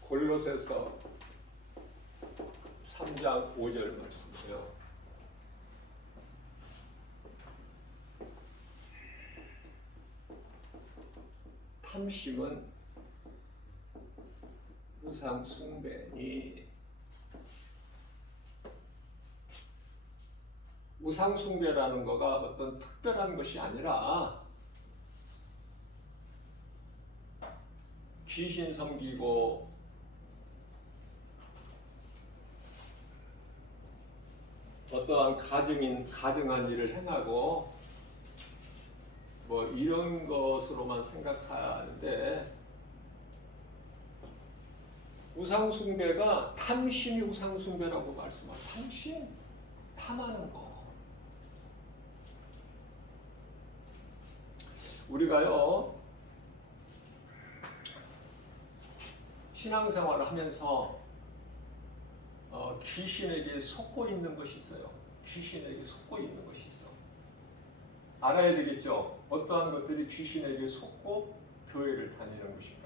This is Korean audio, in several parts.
골로새서 3장 5절 말씀이에요. 탐심은 우상 숭배니, 우상 숭배라는 거가 어떤 특별한 것이 아니라 귀신 섬기고 어떠한 가증한 일을 행하고 뭐 이런 것으로만 생각하는데, 우상숭배가 탐심이 우상숭배라고 말씀하세요. 탐심, 탐하는 거. 우리가요, 신앙생활을 하면서 귀신에게 속고 있는 것이 있어요. 귀신에게 속고 있는 것이 있어. 알아야 되겠죠. 어떠한 것들이 귀신에게 속고 교회를 다니는 것인가.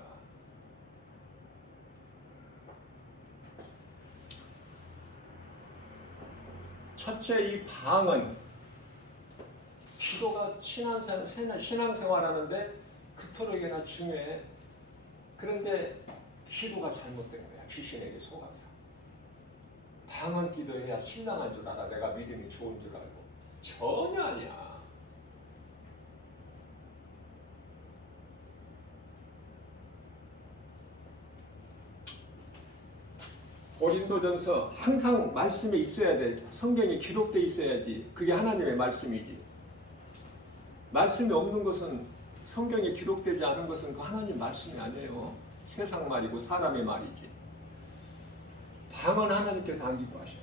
첫째, 이 방은 기도가 신앙생활하는데 그토록이나 중요해. 그런데 기도가 잘못된 거야. 귀신에게 속아서. 방언 기도해야 신랑한 줄 알아. 내가 믿음이 좋은 줄 알고. 전혀 아니야. 고린도전서 항상 말씀이 있어야 돼. 성경이 기록되어 있어야지. 그게 하나님의 말씀이지. 말씀이 없는 것은, 성경에 기록되지 않은 것은 그 하나님 말씀이 아니에요. 세상 말이고 사람의 말이지. 방언 하나님께서 안 기뻐하셔요.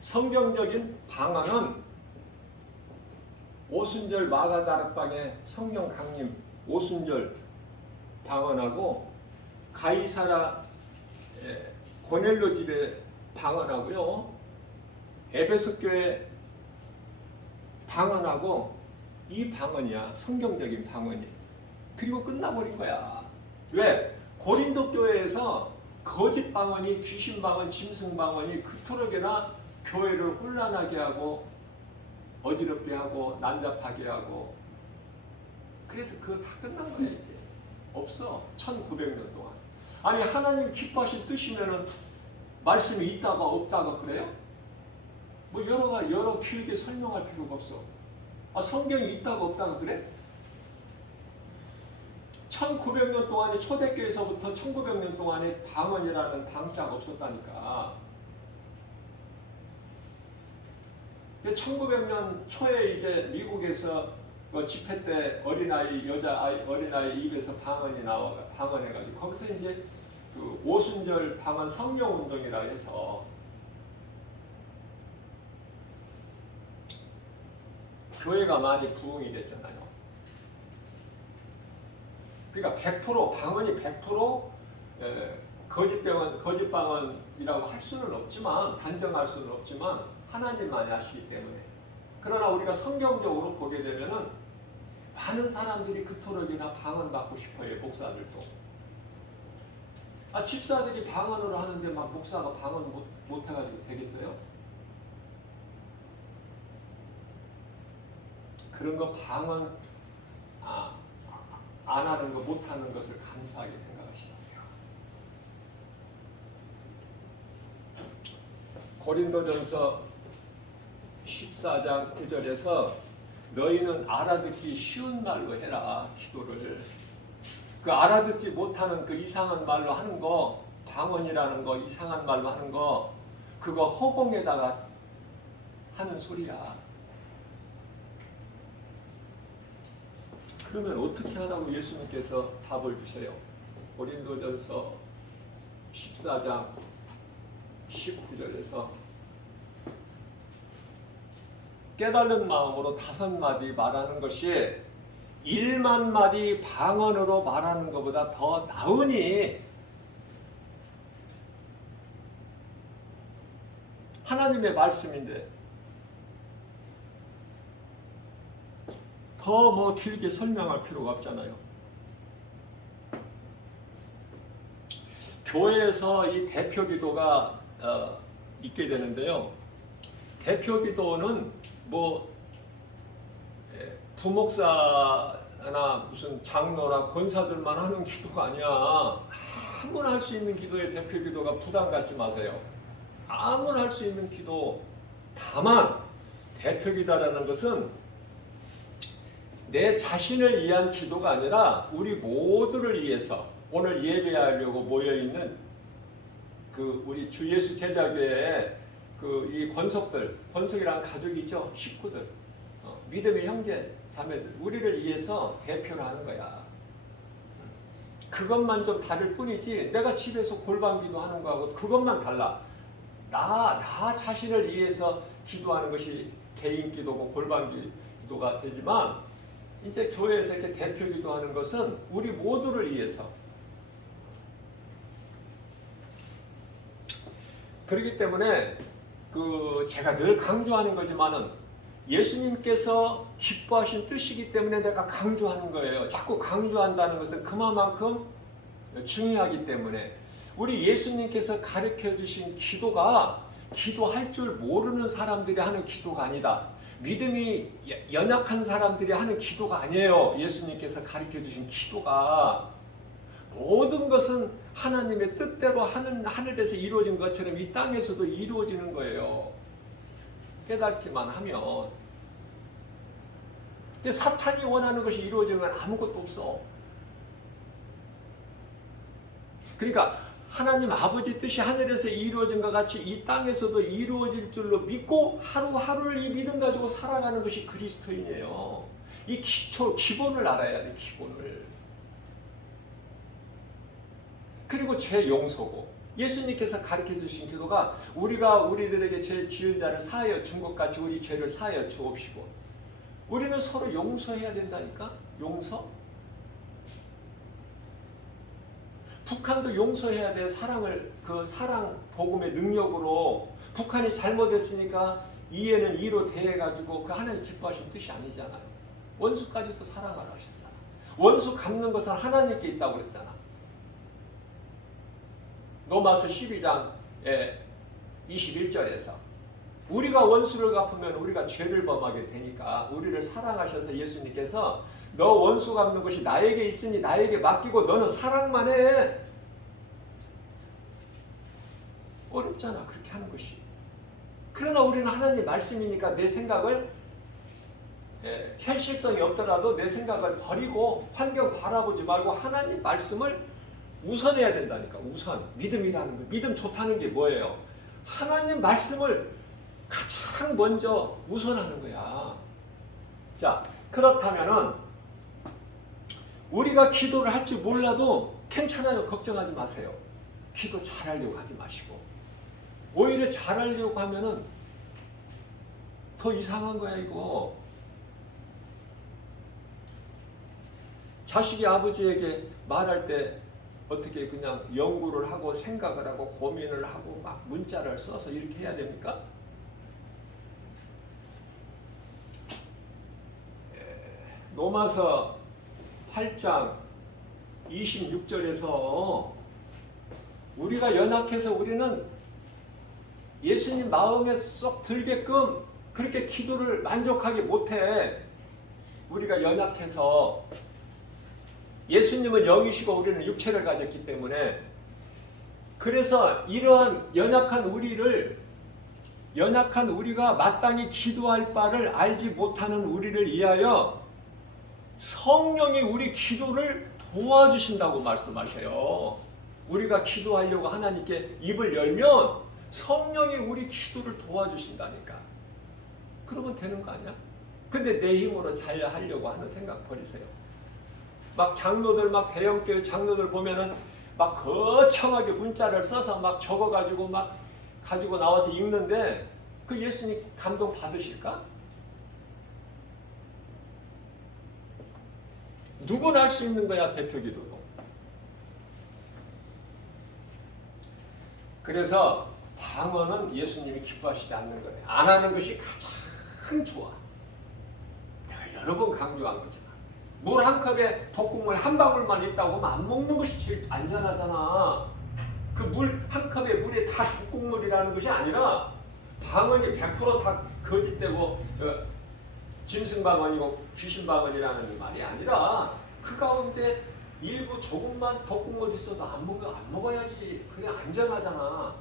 성경적인 방언은 오순절 마가다락방에 성령 강림 오순절 방언하고, 가이사라 고넬료 집에 방언하고요, 에베소 교회 방언하고, 이 방언이야. 성경적인 방언이. 그리고 끝나버린 거야. 왜? 고린도 교회에서 거짓 방언이, 귀신 방언, 짐승 방언이 그토록이나 교회를 혼란하게 하고 어지럽게 하고 난잡하게 하고, 그래서 그거 다 끝난 거야. 이제 없어. 1900년 동안. 아니, 하나님 기뻐하실 뜻이면은 말씀이 있다가 없다가 그래요? 뭐 여러 길게 설명할 필요가 없어. 성경이 있다가 없다가 그래? 1900년 동안에, 초대교회에서부터 1900년 동안에 방언이라는 방자가 없었다니까. 1900년 초에 이제 미국에서 집회 때 어린아이 입에서 방언이 방언해가지고, 거기서 이제 그 오순절 방언 성령 운동이라 해서 교회가 많이 부흥이 됐잖아요. 그러니까 100% 방언이 100% 거짓 방언이라고 할 수는 없지만, 단정할 수는 없지만 하나님만이 아시기 때문에. 그러나 우리가 성경적으로 보게 되면은 많은 사람들이 그토록이나 방언 받고 싶어요. 목사들도. 집사들이 방언으로 하는데 막 목사가 방언 못 해가지고 되겠어요? 그런 거 방언 안 하는 거, 못 하는 것을 감사하게 생각하시라고요. 고린도전서 14장 9절에서 너희는 알아듣기 쉬운 말로 해라. 기도를. 그 알아듣지 못하는 그 이상한 말로 하는 거, 방언이라는 거, 이상한 말로 하는 거, 그거 허공에다가 하는 소리야. 그러면 어떻게 하라고 예수님께서 답을 주세요? 고린도전서 14장 19절에서 깨달은 마음으로 5마디 말하는 것이 1만 마디 방언으로 말하는 것보다 더 나으니, 하나님의 말씀인데 더 뭐 길게 설명할 필요가 없잖아요. 교회에서 이 대표 기도가 있게 되는데요. 대표 기도는 뭐 부목사나 무슨 장로나 권사들만 하는 기도가 아니야. 아무나 할 수 있는 기도의 대표 기도가 부담 갖지 마세요. 아무나 할 수 있는 기도. 다만 대표 기도라는 것은 내 자신을 위한 기도가 아니라 우리 모두를 위해서 오늘 예배하려고 모여있는 그 우리 주 예수 제자교회의 그 이 권속이란 가족이죠. 식구들, 믿음의 형제 자매들, 우리를 위해서 대표를 하는 거야. 그것만 좀 다를 뿐이지 내가 집에서 골방 기도하는 거하고 그것만 달라. 나 자신을 위해서 기도하는 것이 개인 기도고 골방 기도가 되지만 이제 교회에서 이렇게 대표 기도하는 것은 우리 모두를 위해서. 그렇기 때문에 제가 늘 강조하는 거지만은 예수님께서 기뻐하신 뜻이기 때문에 내가 강조하는 거예요. 자꾸 강조한다는 것은 그만큼 중요하기 때문에 우리 예수님께서 가르쳐 주신 기도가 기도할 줄 모르는 사람들이 하는 기도가 아니다. 믿음이 연약한 사람들이 하는 기도가 아니에요. 예수님께서 가르쳐 주신 기도가 모든 것은 하나님의 뜻대로 하늘에서 이루어진 것처럼 이 땅에서도 이루어지는 거예요. 깨닫기만 하면. 근데 사탄이 원하는 것이 이루어지는 건 아무것도 없어. 그러니까 하나님 아버지 뜻이 하늘에서 이루어진 것 같이 이 땅에서도 이루어질 줄로 믿고 하루하루를 이 믿음 가지고 살아가는 것이 그리스도인이에요. 이 기본을 알아야 돼, 기본을. 그리고 죄 용서고 예수님께서 가르쳐 주신 기도가 우리가 우리들에게 죄 지은 자를 사하여 준 것 같이 우리 죄를 사하여 주옵시고 우리는 서로 용서해야 된다니까. 용서. 북한도 용서해야 돼. 그 사랑 복음의 능력으로. 북한이 잘못했으니까 이해는 이로 대해가지고 그 하나님 기뻐하신 뜻이 아니잖아요. 원수까지도 사랑하라 하셨잖아. 원수 갚는 것은 하나님께 있다고 그랬잖아. 로마서 12장 21절에서 우리가 원수를 갚으면 우리가 죄를 범하게 되니까 우리를 사랑하셔서 예수님께서 너 원수 갚는 것이 나에게 있으니 나에게 맡기고 너는 사랑만 해. 어렵잖아, 그렇게 하는 것이. 그러나 우리는 하나님 말씀이니까 내 생각을 현실성이 없더라도 내 생각을 버리고 환경 바라보지 말고 하나님 말씀을 우선해야 된다니까. 우선. 믿음이라는 거. 믿음 좋다는 게 뭐예요? 하나님 말씀을 가장 먼저 우선하는 거야. 자, 그렇다면은 우리가 기도를 할 줄 몰라도 괜찮아요. 걱정하지 마세요. 기도 잘하려고 하지 마시고 오히려 잘하려고 하면은 더 이상한 거야 이거. 자식이 아버지에게 말할 때 어떻게 그냥 연구를 하고 생각을 하고 고민을 하고 막 문자를 써서 이렇게 해야 됩니까? 로마서 8장 26절에서 우리가 연약해서 우리는 예수님 마음에 쏙 들게끔 그렇게 기도를 만족하게 못해. 우리가 연약해서. 예수님은 영이시고 우리는 육체를 가졌기 때문에 그래서 이러한 연약한 우리가 마땅히 기도할 바를 알지 못하는 우리를 위하여 성령이 우리 기도를 도와주신다고 말씀하셔요. 우리가 기도하려고 하나님께 입을 열면 성령이 우리 기도를 도와주신다니까. 그러면 되는 거 아니야? 근데 내 힘으로 잘 하려고 하는 생각 버리세요. 막 장로들, 막 대형교회 장로들 보면은 막 거창하게 문자를 써서 막 적어가지고 막 가지고 나와서 읽는데 그 예수님 감동 받으실까? 누구나 할 수 있는 거야, 대표 기도도. 그래서 방언은 예수님이 기뻐하시지 않는 거예요. 안 하는 것이 가장 좋아. 내가 여러 번 강조한 거잖아. 물 한 컵에 독국물 한 방울만 있다고 하면 안 먹는 것이 제일 안전하잖아. 그 물 한 컵에 물이 다 독국물이라는 것이 아니라 방언이 100%다 거짓되고 짐승방언이고 귀신방언이라는 말이 아니라 그 가운데 일부 조금만 독국물 있어도 안 먹어야지. 그게 안전하잖아.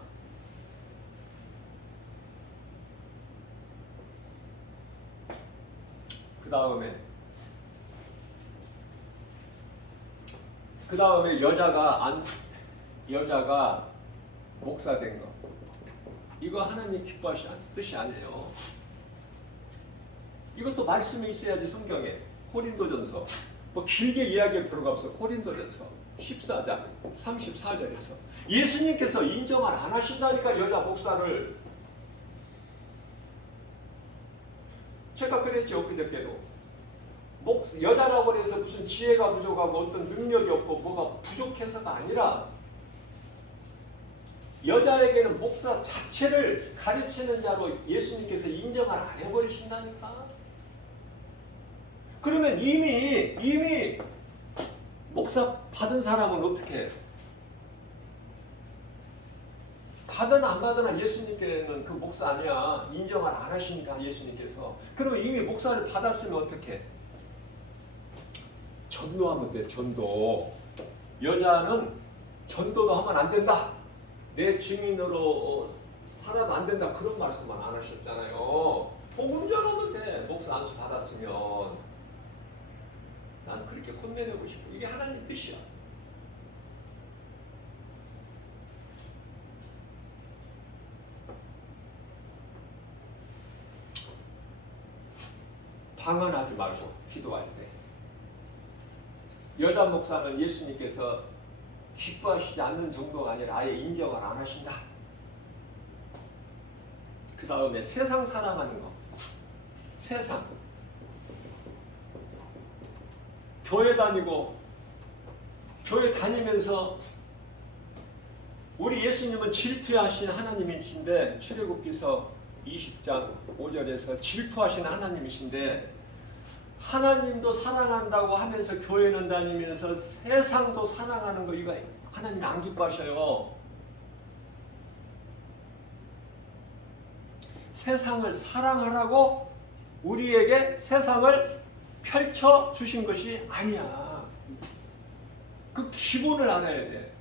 그 다음에 여자가 목사 된 거. 이거 하나님 기뻐하시는 뜻이 아니에요. 이것도 말씀이 있어야지. 성경에 고린도전서 뭐 길게 이야기할 필요가 없어. 고린도전서 14장 34절에서 예수님께서 인정을 안 하신다니까. 여자 목사를. 제가 그랬죠. 그저께도 여자라고 해서 무슨 지혜가 부족하고 어떤 능력이 없고 뭐가 부족해서가 아니라 여자에게는 목사 자체를 가르치는 자로 예수님께서 인정을 안 해버리신다니까. 그러면 이미 목사 받은 사람은 어떻게 해? 받으나 안 받으나 예수님께는 그 목사 아니야. 인정을 안 하시니까 예수님께서. 그러면 이미 목사를 받았으면 어떻게 해? 전도하면 돼. 전도. 여자는 전도도 하면 안 된다. 내 증인으로 살아도 안 된다. 그런 말씀만 안 하셨잖아요. 복음 전하면 돼. 목사 안수 받았으면. 난 그렇게 혼내내고 싶어. 이게 하나님 뜻이야. 방언하지 말고 기도할 때. 여자 목사는 예수님께서 기뻐하시지 않는 정도가 아니라 아예 인정을 안 하신다. 그 다음에 세상 사랑하는 거. 세상. 교회 다니면서 우리 예수님은 질투하신 하나님이신데 출애굽기서 20장 5절에서 질투하시는 하나님이신데 하나님도 사랑한다고 하면서 교회는 다니면서 세상도 사랑하는 거 이거 하나님이 안 기뻐하셔요. 세상을 사랑하라고 우리에게 세상을 펼쳐 주신 것이 아니야. 그 기본을 알아야 돼.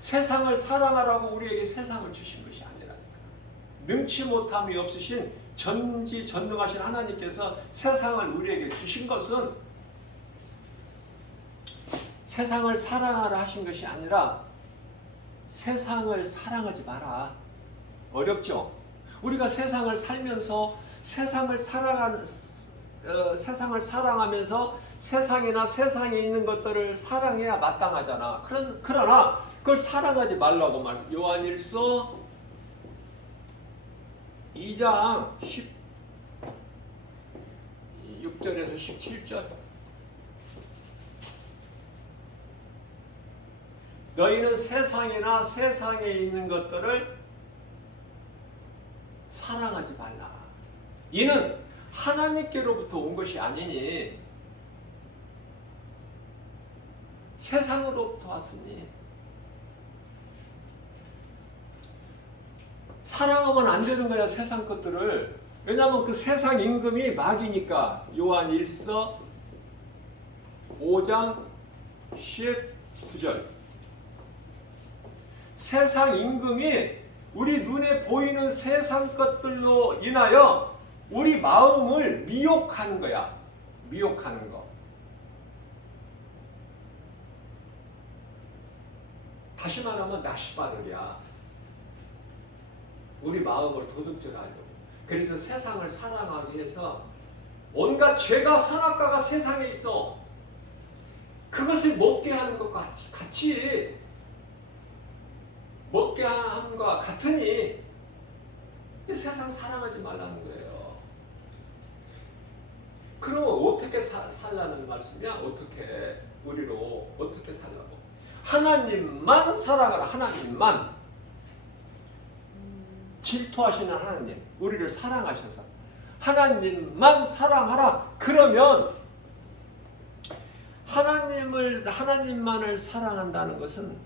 세상을 사랑하라고 우리에게 세상을 주신 것이 아니라니까. 능치 못함이 없으신 전지전능하신 하나님께서 세상을 우리에게 주신 것은 세상을 사랑하라 하신 것이 아니라 세상을 사랑하지 마라. 어렵죠? 우리가 세상을 살면서 세상을 사랑하면서 세상이나 세상에 있는 것들을 사랑해야 마땅하잖아. 그러나 그걸 사랑하지 말라고 말씀. 요한일서 2장 16절에서 17절. 너희는 세상이나 세상에 있는 것들을 사랑하지 말라. 이는 하나님께로부터 온 것이 아니니 세상으로부터 왔으니. 사랑하면 안 되는 거야, 세상 것들을. 왜냐하면 그 세상 임금이 마귀니까. 요한일서 5장 19절. 세상 임금이 우리 눈에 보이는 세상 것들로 인하여 우리 마음을 미혹하는 거야. 미혹하는 거. 다시 말하면 나시바늘이야. 우리 마음을 도둑질하려고. 그래서 세상을 사랑하기 위해서 온갖 죄가 선악과가 세상에 있어. 그것을 먹게 하는 것과 같이 먹게 함과 같으니 세상 사랑하지 말라는 거예요. 그러면 어떻게 살라는 말씀이야? 어떻게 우리로 어떻게 살라고? 하나님만 사랑하라. 하나님만. 질투하시는 하나님, 우리를 사랑하셔서 하나님만 사랑하라. 그러면 하나님만을 사랑한다는 것은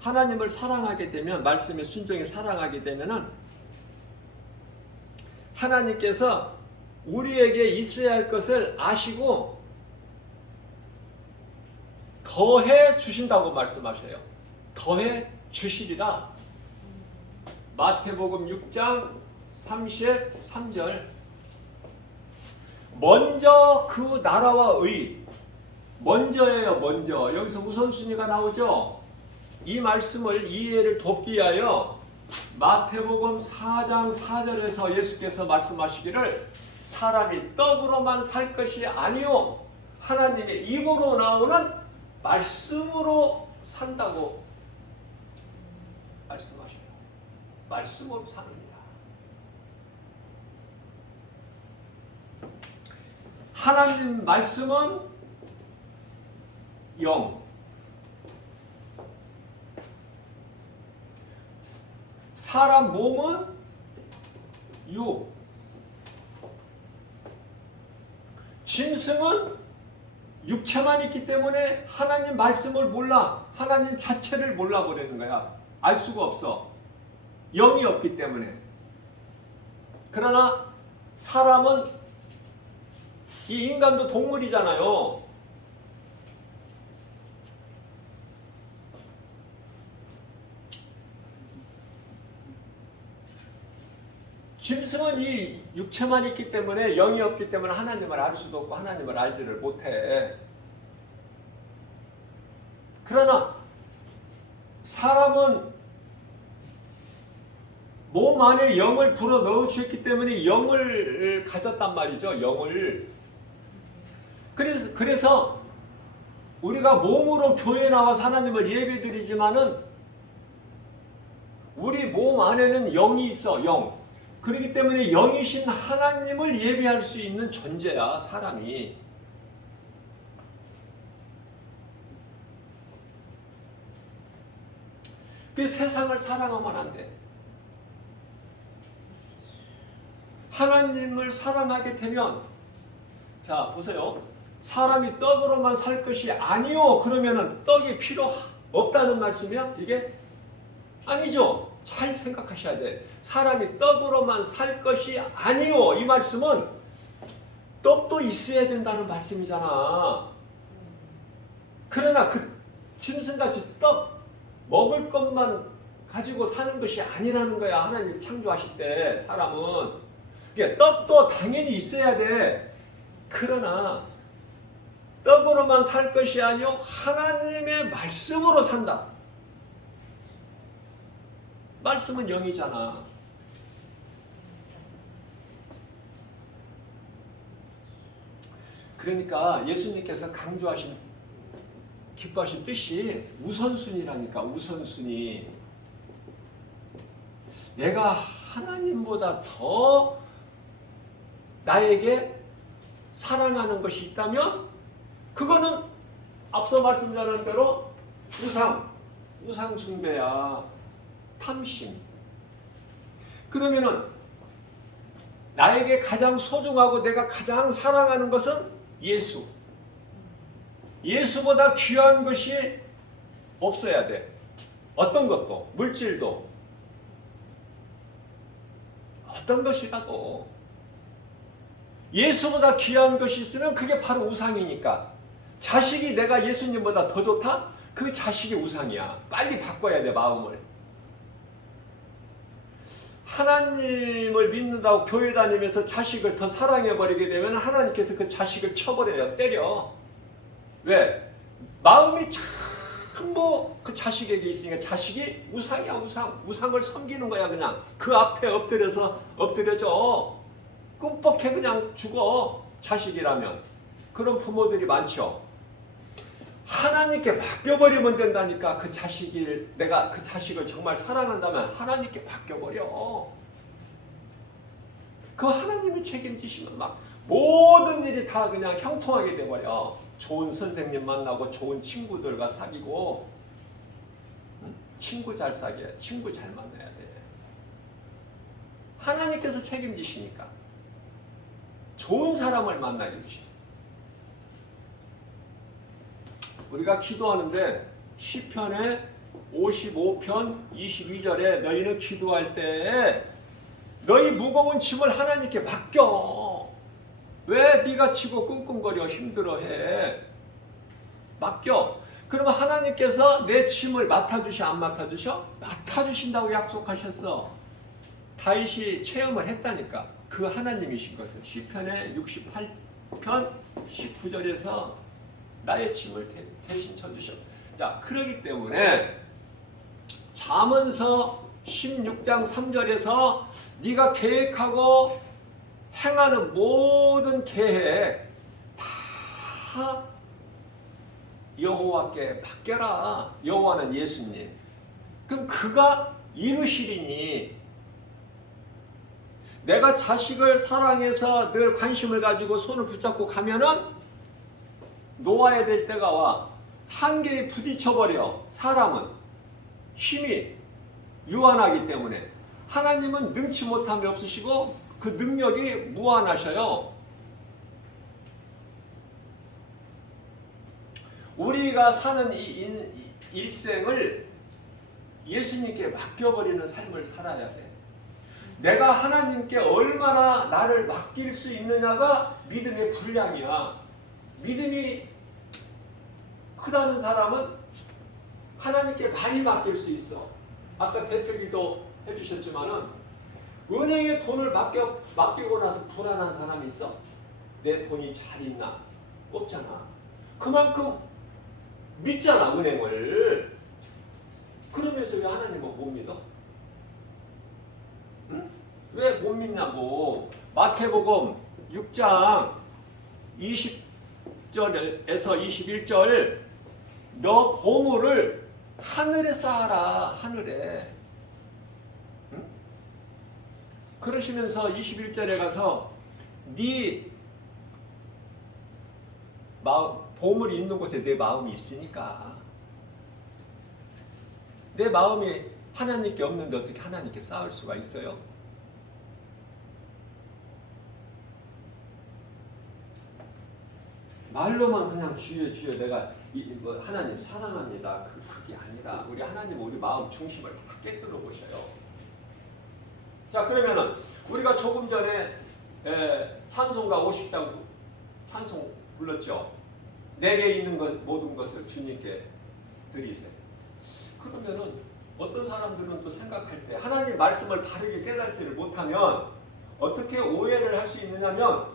하나님을 사랑하게 되면, 말씀에 순종히 사랑하게 되면은 하나님께서 우리에게 있어야 할 것을 아시고 더해 주신다고 말씀하셔요. 더해 주시리라. 마태복음 6장 33절. 먼저 그 나라와 의, 먼저예요. 먼저. 여기서 우선순위가 나오죠. 이 말씀을 이해를 돕기 위하여 마태복음 4장 4절에서 예수께서 말씀하시기를 사람이 떡으로만 살 것이 아니요 하나님의 입으로 나오는 말씀으로 산다고 말씀하셔요. 말씀으로 삽니다. 하나님 말씀은 영, 사람 몸은 육, 짐승은 육체만 있기 때문에 하나님 말씀을 몰라. 하나님 자체를 몰라버리는 거야. 알 수가 없어. 영이 없기 때문에. 그러나 사람은, 이 인간도 동물이잖아요. 짐승은 이 육체만 있기 때문에, 영이 없기 때문에 하나님을 알 수도 없고 하나님을 알지를 못해. 그러나 사람은 몸 안에 영을 불어 넣어 주셨기 때문에 영을 가졌단 말이죠. 영을. 그래서 우리가 몸으로 교회에 나와서 하나님을 예배드리지만은 우리 몸 안에는 영이 있어. 영. 그렇기 때문에 영이신 하나님을 예배할 수 있는 존재야, 사람이. 그 세상을 사랑하면 안 돼. 하나님을 사랑하게 되면, 자 보세요. 사람이 떡으로만 살 것이 아니요 그러면은 떡이 필요 없다는 말씀이야? 이게 아니죠. 잘 생각하셔야 돼. 사람이 떡으로만 살 것이 아니요, 이 말씀은 떡도 있어야 된다는 말씀이잖아. 그러나 그 짐승같이 떡 먹을 것만 가지고 사는 것이 아니라는 거야. 하나님 창조하실 때 사람은. 그러니까 떡도 당연히 있어야 돼. 그러나 떡으로만 살 것이 아니요 하나님의 말씀으로 산다. 말씀은 영이잖아. 그러니까 예수님께서 강조하신, 기뻐하신 뜻이 우선순위라니까. 우선순위. 내가 하나님보다 더 나에게 사랑하는 것이 있다면 그거는 앞서 말씀드린 대로 우상 숭배야. 탐심. 그러면은 나에게 가장 소중하고 내가 가장 사랑하는 것은 예수. 예수보다 귀한 것이 없어야 돼. 어떤 것도, 물질도, 어떤 것이라도 예수보다 귀한 것이 있으면 그게 바로 우상이니까. 자식이 내가 예수님보다 더 좋다? 그 자식이 우상이야. 빨리 바꿔야 돼, 마음을. 하나님을 믿는다고 교회 다니면서 자식을 더 사랑해버리게 되면 하나님께서 그 자식을 쳐버려요. 때려. 왜? 마음이 전부 그 자식에게 있으니까. 자식이 우상이야. 우상을 섬기는 거야. 그냥 그 앞에 엎드려져. 꿈뻑해 그냥 죽어. 자식이라면. 그런 부모들이 많죠. 하나님께 맡겨버리면 된다니까. 그 자식을, 내가 그 자식을 정말 사랑한다면 하나님께 맡겨버려. 그 하나님이 책임지시면 막 모든 일이 다 그냥 형통하게 돼버려. 좋은 선생님 만나고 좋은 친구들과 사귀고. 친구 잘 사귀어야, 친구 잘 만나야 돼. 하나님께서 책임지시니까. 좋은 사람을 만나게 해주시고. 우리가 기도하는데 시편의 55편 22절에 너희는 기도할 때에 너희 무거운 짐을 하나님께 맡겨. 왜 네가 지고 끙끙거려 힘들어해? 맡겨. 그러면 하나님께서 내 짐을 맡아주셔 안 맡아주셔? 맡아주신다고 약속하셨어. 다윗이 체험을 했다니까. 그 하나님이신 것을. 시편의 68편 19절에서 나의 짐을 대신 져주셔. 자, 그러기 때문에 잠언서 16장 3절에서 네가 계획하고 행하는 모든 계획 다 여호와께 맡겨라. 여호와는 예수님. 그럼 그가 이루시리니. 내가 자식을 사랑해서 늘 관심을 가지고 손을 붙잡고 가면은 놓아야 될 때가 와. 한계에 부딪혀버려. 사람은 힘이 유한하기 때문에. 하나님은 능치 못함이 없으시고 그 능력이 무한하셔요. 우리가 사는 이 일생을 예수님께 맡겨버리는 삶을 살아야 돼. 내가 하나님께 얼마나 나를 맡길 수 있느냐가 믿음의 분량이야. 믿음이 크다는 사람은 하나님께 많이 맡길 수 있어. 아까 대표기도 해주셨지만은 은행에 돈을 맡기고 나서 불안한 사람이 있어? 내 돈이 잘 있나? 없잖아. 그만큼 믿잖아, 은행을. 그러면서 왜 하나님은 못 믿어? 응? 왜 못 믿냐고. 마태복음 6장 20절에서 21절 너 보물을 하늘에 쌓아라. 하늘에. 응? 그러시면서 21절에 가서 네 보물이 있는 곳에 내 마음이 있으니까. 내 마음이 하나님께 없는데 어떻게 하나님께 쌓을 수가 있어요? 말로만 그냥 주여 주여 내가 하나님 사랑합니다. 그게 아니라 우리 하나님 우리 마음 중심을 다 깨뜨려 보셔요. 자, 그러면은 우리가 조금 전에 찬송가 50장 찬송 불렀죠. 내게 있는 것 모든 것을 주님께 드리세요. 그러면은 어떤 사람들은 또 생각할 때 하나님 말씀을 바르게 깨닫지를 못하면 어떻게 오해를 할 수 있느냐면,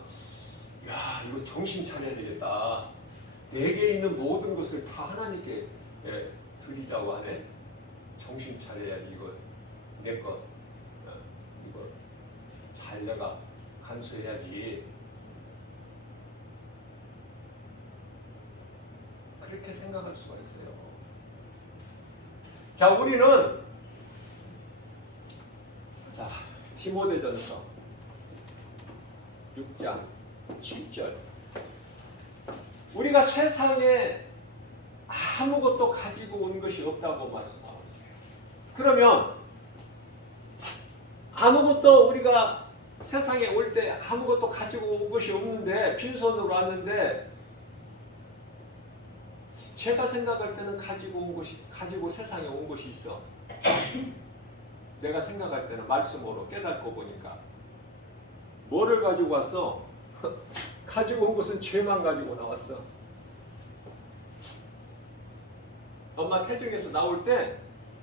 야, 이거 정신 차려야 되겠다. 내게 있는 모든 것을 다 하나님께 드리자고 하네. 정신 차려야지. 이거 내 것. 이거 잘 내가 간수해야지. 그렇게 생각할 수가 있어요. 자, 우리는 디모데전서 6장 7절. 우리가 세상에 아무것도 가지고 온 것이 없다고 말씀하고 있어요. 그러면 아무것도 우리가 세상에 올 때 아무것도 가지고 온 것이 없는데 빈손으로 왔는데, 제가 생각할 때는 가지고 세상에 온 것이 있어. 내가 생각할 때는 말씀으로 깨닫고 보니까 뭐를 가지고 왔어? 가지고 온 것은 죄만 가지고 나왔어. 엄마 태중에서 나올 때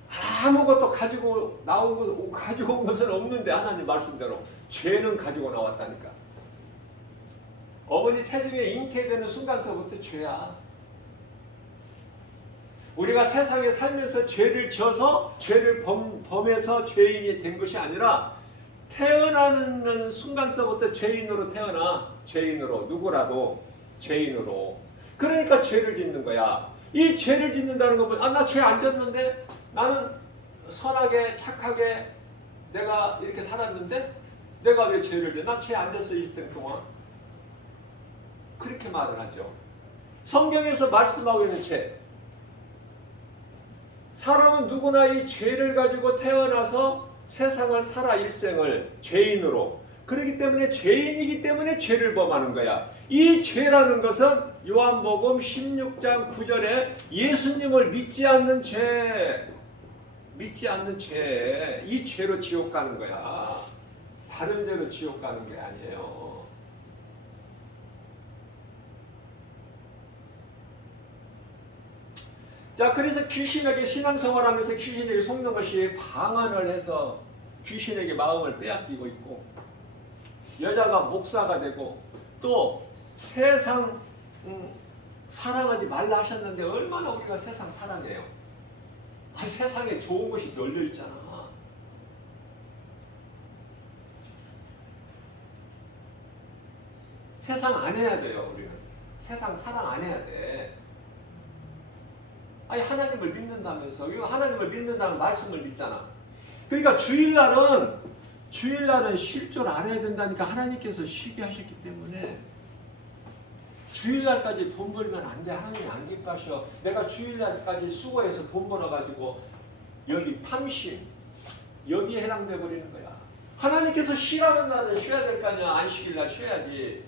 아무것도 가지고 온 것은 없는데 하나님 말씀대로 죄는 가지고 나왔다니까. 어머니 태중에 잉태되는 순간서부터 죄야. 우리가 세상에 살면서 죄를 지어서 죄를 범해서 죄인이 된 것이 아니라 태어나는 순간서부터 죄인으로 태어나. 죄인으로. 누구라도 죄인으로. 그러니까 죄를 짓는 거야. 이 죄를 짓는다는 건 나 죄 안 졌는데? 나는 선하게 착하게 내가 이렇게 살았는데 내가 왜 죄를 져? 나 죄 안 졌어 일생 동안. 그렇게 말을 하죠. 성경에서 말씀하고 있는 죄. 사람은 누구나 이 죄를 가지고 태어나서 세상을 살아 일생을 죄인으로. 그렇기 때문에 죄인이기 때문에 죄를 범하는 거야. 이 죄라는 것은 요한복음 16장 9절에 예수님을 믿지 않는 죄, 이 죄로 지옥 가는 거야. 다른 죄로 지옥 가는 게 아니에요. 자, 그래서 귀신에게 신앙생활하면서 귀신에게 속는 것이 방언을 해서 귀신에게 마음을 빼앗기고 있고, 여자가 목사가 되고, 또 세상 사랑하지 말라 하셨는데 얼마나 우리가 세상 사랑해요. 세상에 좋은 것이 널려 있잖아. 세상 안 해야 돼요. 우리는 세상 사랑 안 해야 돼. 하나님을 믿는다면서. 이거 하나님을 믿는다는 말씀을 믿잖아. 그러니까 주일날은 실존 안 해야 된다니까. 하나님께서 쉬게 하셨기 때문에. 주일날까지 돈 벌면 안 돼. 하나님이 안 기뻐하셔. 내가 주일날까지 수고해서 돈 벌어가지고 여기 탐심, 여기에 해당돼 버리는 거야. 하나님께서 쉬라는 날은 쉬어야 될 거 아니야. 안식일날 쉬어야지.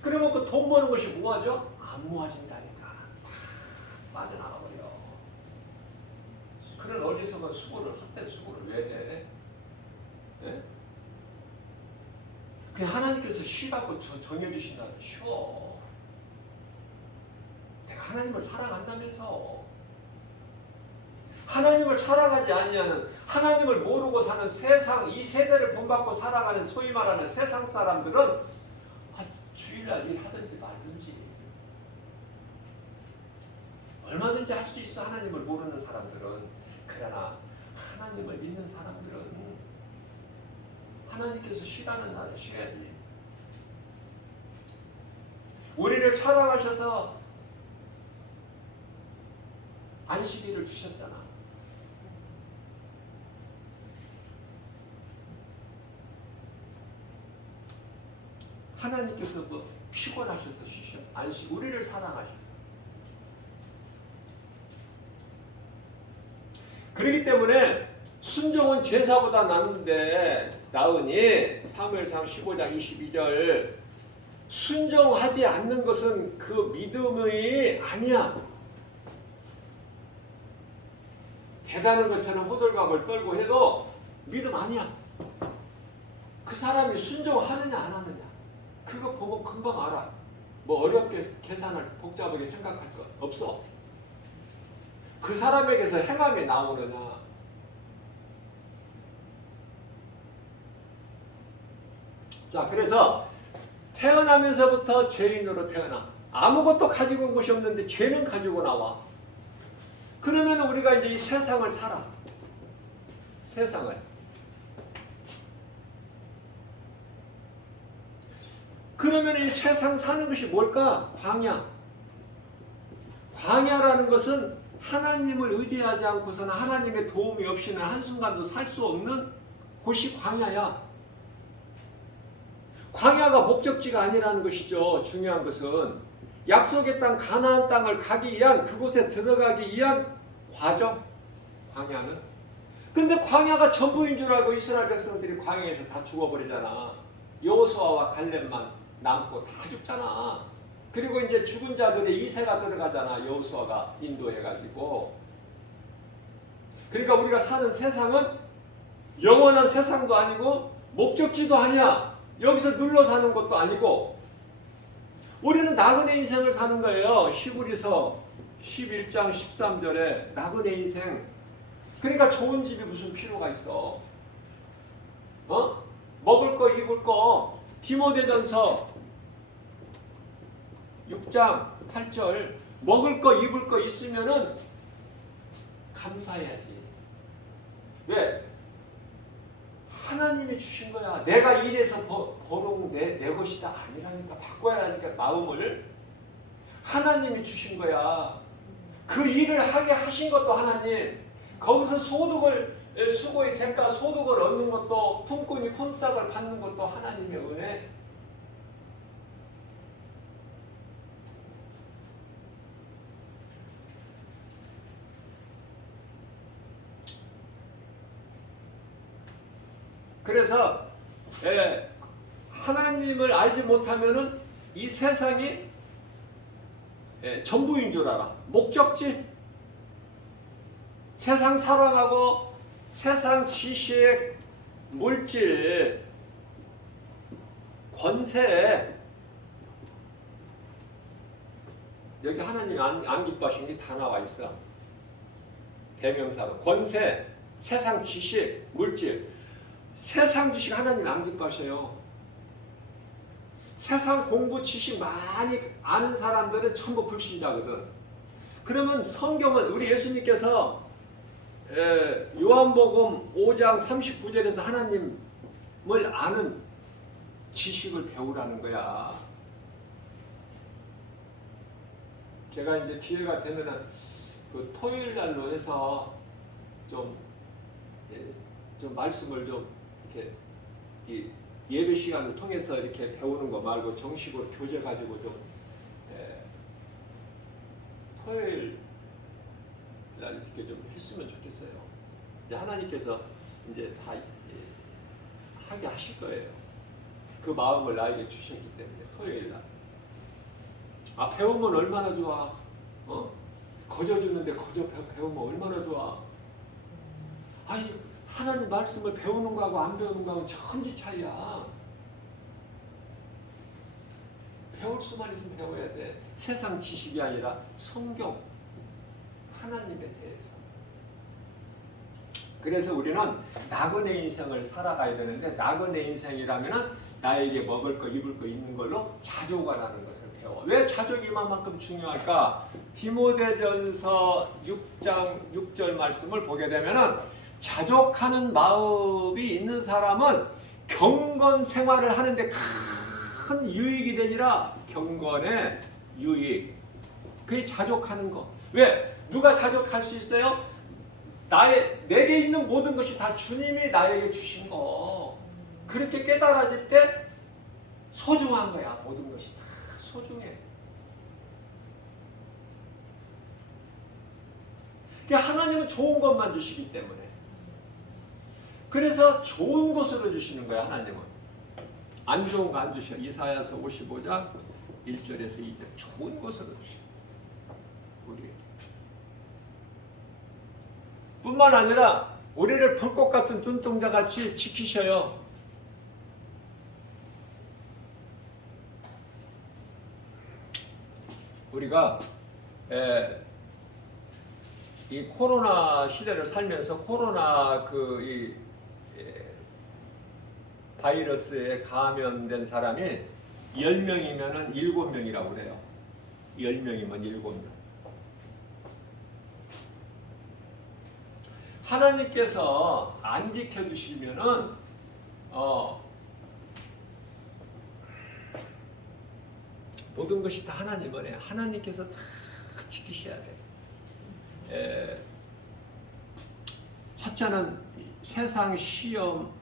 그러면 그 돈 버는 것이 뭐하죠? 안 모아진다니까. 빠져나가 버려. 그런 어리석은 헛된 수고를 왜 해? 네? 그냥 하나님께서 쉬라고 정해주신다면 쉬어. 내가 하나님을 사랑한다면서. 하나님을 사랑하지 아니하는, 하나님을 모르고 사는 세상, 이 세대를 본받고 살아가는 소위 말하는 세상 사람들은 주일날 일하든지 말든지 얼마든지 할 수 있어. 하나님을 모르는 사람들은. 그러나 하나님을 믿는 사람들은 하나님께서 쉬라는 날에 쉬어야지. 우리를 사랑하셔서 안식일을 주셨잖아. 하나님께서 뭐 피곤하셔서 쉬셔. 우리를 사랑하셔서. 그렇기 때문에 순종은 제사보다 나으니 사무엘상 15장 22절 순종하지 않는 것은 그 믿음이 아니야. 대단한 것처럼 호들갑을 떨고 해도 믿음 아니야. 그 사람이 순종하느냐 안 하느냐 그거 보고 금방 알아. 뭐 어렵게 계산할 복잡하게 생각할 거 없어. 그 사람에게서 행함이 나오느냐. 자, 그래서 태어나면서부터 죄인으로 태어나. 아무것도 가지고 온 것이 없는데 죄는 가지고 나와. 그러면 우리가 이제 이 세상을 살아. 세상을. 그러면 이 세상 사는 것이 뭘까? 광야. 광야라는 것은 하나님을 의지하지 않고서는 하나님의 도움이 없이는 한순간도 살 수 없는 곳이 광야야. 광야가 목적지가 아니라는 것이죠. 중요한 것은 약속의 땅 가나안 땅을 가기 위한, 그곳에 들어가기 위한 과정. 광야는. 근데 광야가 전부인 줄 알고 이스라엘 백성들이 광야에서 다 죽어버리잖아. 여호수아와 갈렙만 남고 다 죽잖아. 그리고 이제 죽은 자들의 2세가 들어가잖아. 여호수아가 인도해가지고. 그러니까 우리가 사는 세상은 영원한 세상도 아니고 목적지도 아니야. 여기서 눌러 사는 것도 아니고 우리는 나그네 인생을 사는 거예요. 히브리서 11장 13절에 나그네 인생. 그러니까 좋은 집이 무슨 필요가 있어. 먹을 거 입을 거. 디모데전서 6장 8절 먹을 거 입을 거 있으면은 감사해야지. 왜? 하나님이 주신 거야. 내가 일해서 벌어온 내 것이다 아니라니까. 바꿔야 하니까 마음을. 하나님이 주신 거야. 그 일을 하게 하신 것도 하나님. 거기서 수고의 대가 소득을 얻는 것도, 품꾼이 품삯을 받는 것도 하나님의 은혜. 그래서 하나님을 알지 못하면은 이 세상이 전부인 줄 알아. 목적지. 세상 사랑하고 세상 지식, 물질, 권세, 여기 하나님이 안 기뻐하신 게 다 나와 있어. 대명사로. 권세, 세상 지식, 물질. 세상 지식 하나님이 안 기뻐하셔요. 세상 공부 지식 많이 아는 사람들은 전부 불신자거든. 그러면 성경은 우리 예수님께서 요한복음 5장 39절에서 하나님을 아는 지식을 배우라는 거야. 제가 이제 기회가 되면은 그 토요일 날로 해서 좀 말씀을 좀 이렇게 예배 시간을 통해서 이렇게 배우는 거 말고 정식으로 교재 가지고 좀 토요일 날 이렇게 좀 했으면 좋겠어요. 이제 하나님께서 이제 다 하게 하실 거예요. 그 마음을 나에게 주셨기 때문에 토요일 날. 배우면 얼마나 좋아. 거저 주는데 거저 배우면 얼마나 좋아. 아니 하나님 말씀을 배우는 거하고 안 배우는 거하고 천지 차이야. 배울 수만 있으면 배워야 돼. 세상 지식이 아니라 성경, 하나님에 대해서. 그래서 우리는 나그네 인생을 살아가야 되는데 나그네 인생이라면 나에게 먹을 거, 입을 거 있는 걸로 자족하라는 것을 배워. 왜 자족이 이만큼 중요할까? 디모데전서 6장 6절 말씀을 보게 되면은 자족하는 마음이 있는 사람은 경건 생활을 하는데 큰 유익이 되니라. 경건의 유익. 그게 자족하는 거. 왜? 누가 자족할 수 있어요? 내게 있는 모든 것이 다 주님이 나에게 주신 거. 그렇게 깨달아질 때 소중한 거야. 모든 것이 다 소중해. 하나님은 좋은 것만 주시기 때문에. 그래서 좋은 것으로 주시는 거야. 하나님은. 안 좋은 거 안 주셔. 이사야서 55장 1절에서 2절. 좋은 것으로 주셔. 우리에게. 뿐만 아니라 우리를 불꽃 같은 눈동자같이 지키셔요. 우리가 이 코로나 시대를 살면서 코로나 바이러스에 감염된 사람이 10명이면 7명이라고 그래요. 10명이면 7명. 하나님께서 안 지켜주시면은 모든 것이 다 하나님 은혜. 하나님께서 다 지키셔야 돼. 첫째는 세상 시험,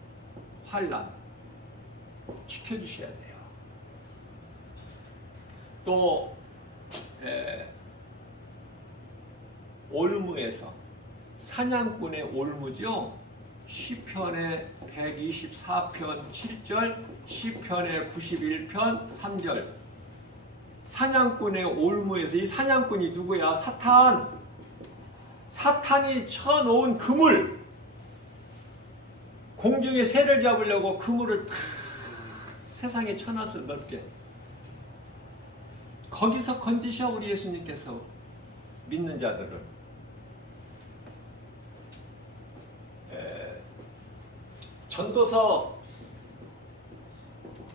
환난 지켜주셔야 돼요. 또 올무에서 사냥꾼의 올무죠. 시편의 124편 7절, 시편의 91편 3절. 사냥꾼의 올무에서 이 사냥꾼이 누구야? 사탄이 쳐놓은 그물. 공중에 새를 잡으려고 그물을 탁 세상에 쳐놨어. 넓게. 거기서 건지셔. 우리 예수님께서 믿는 자들을. 전도서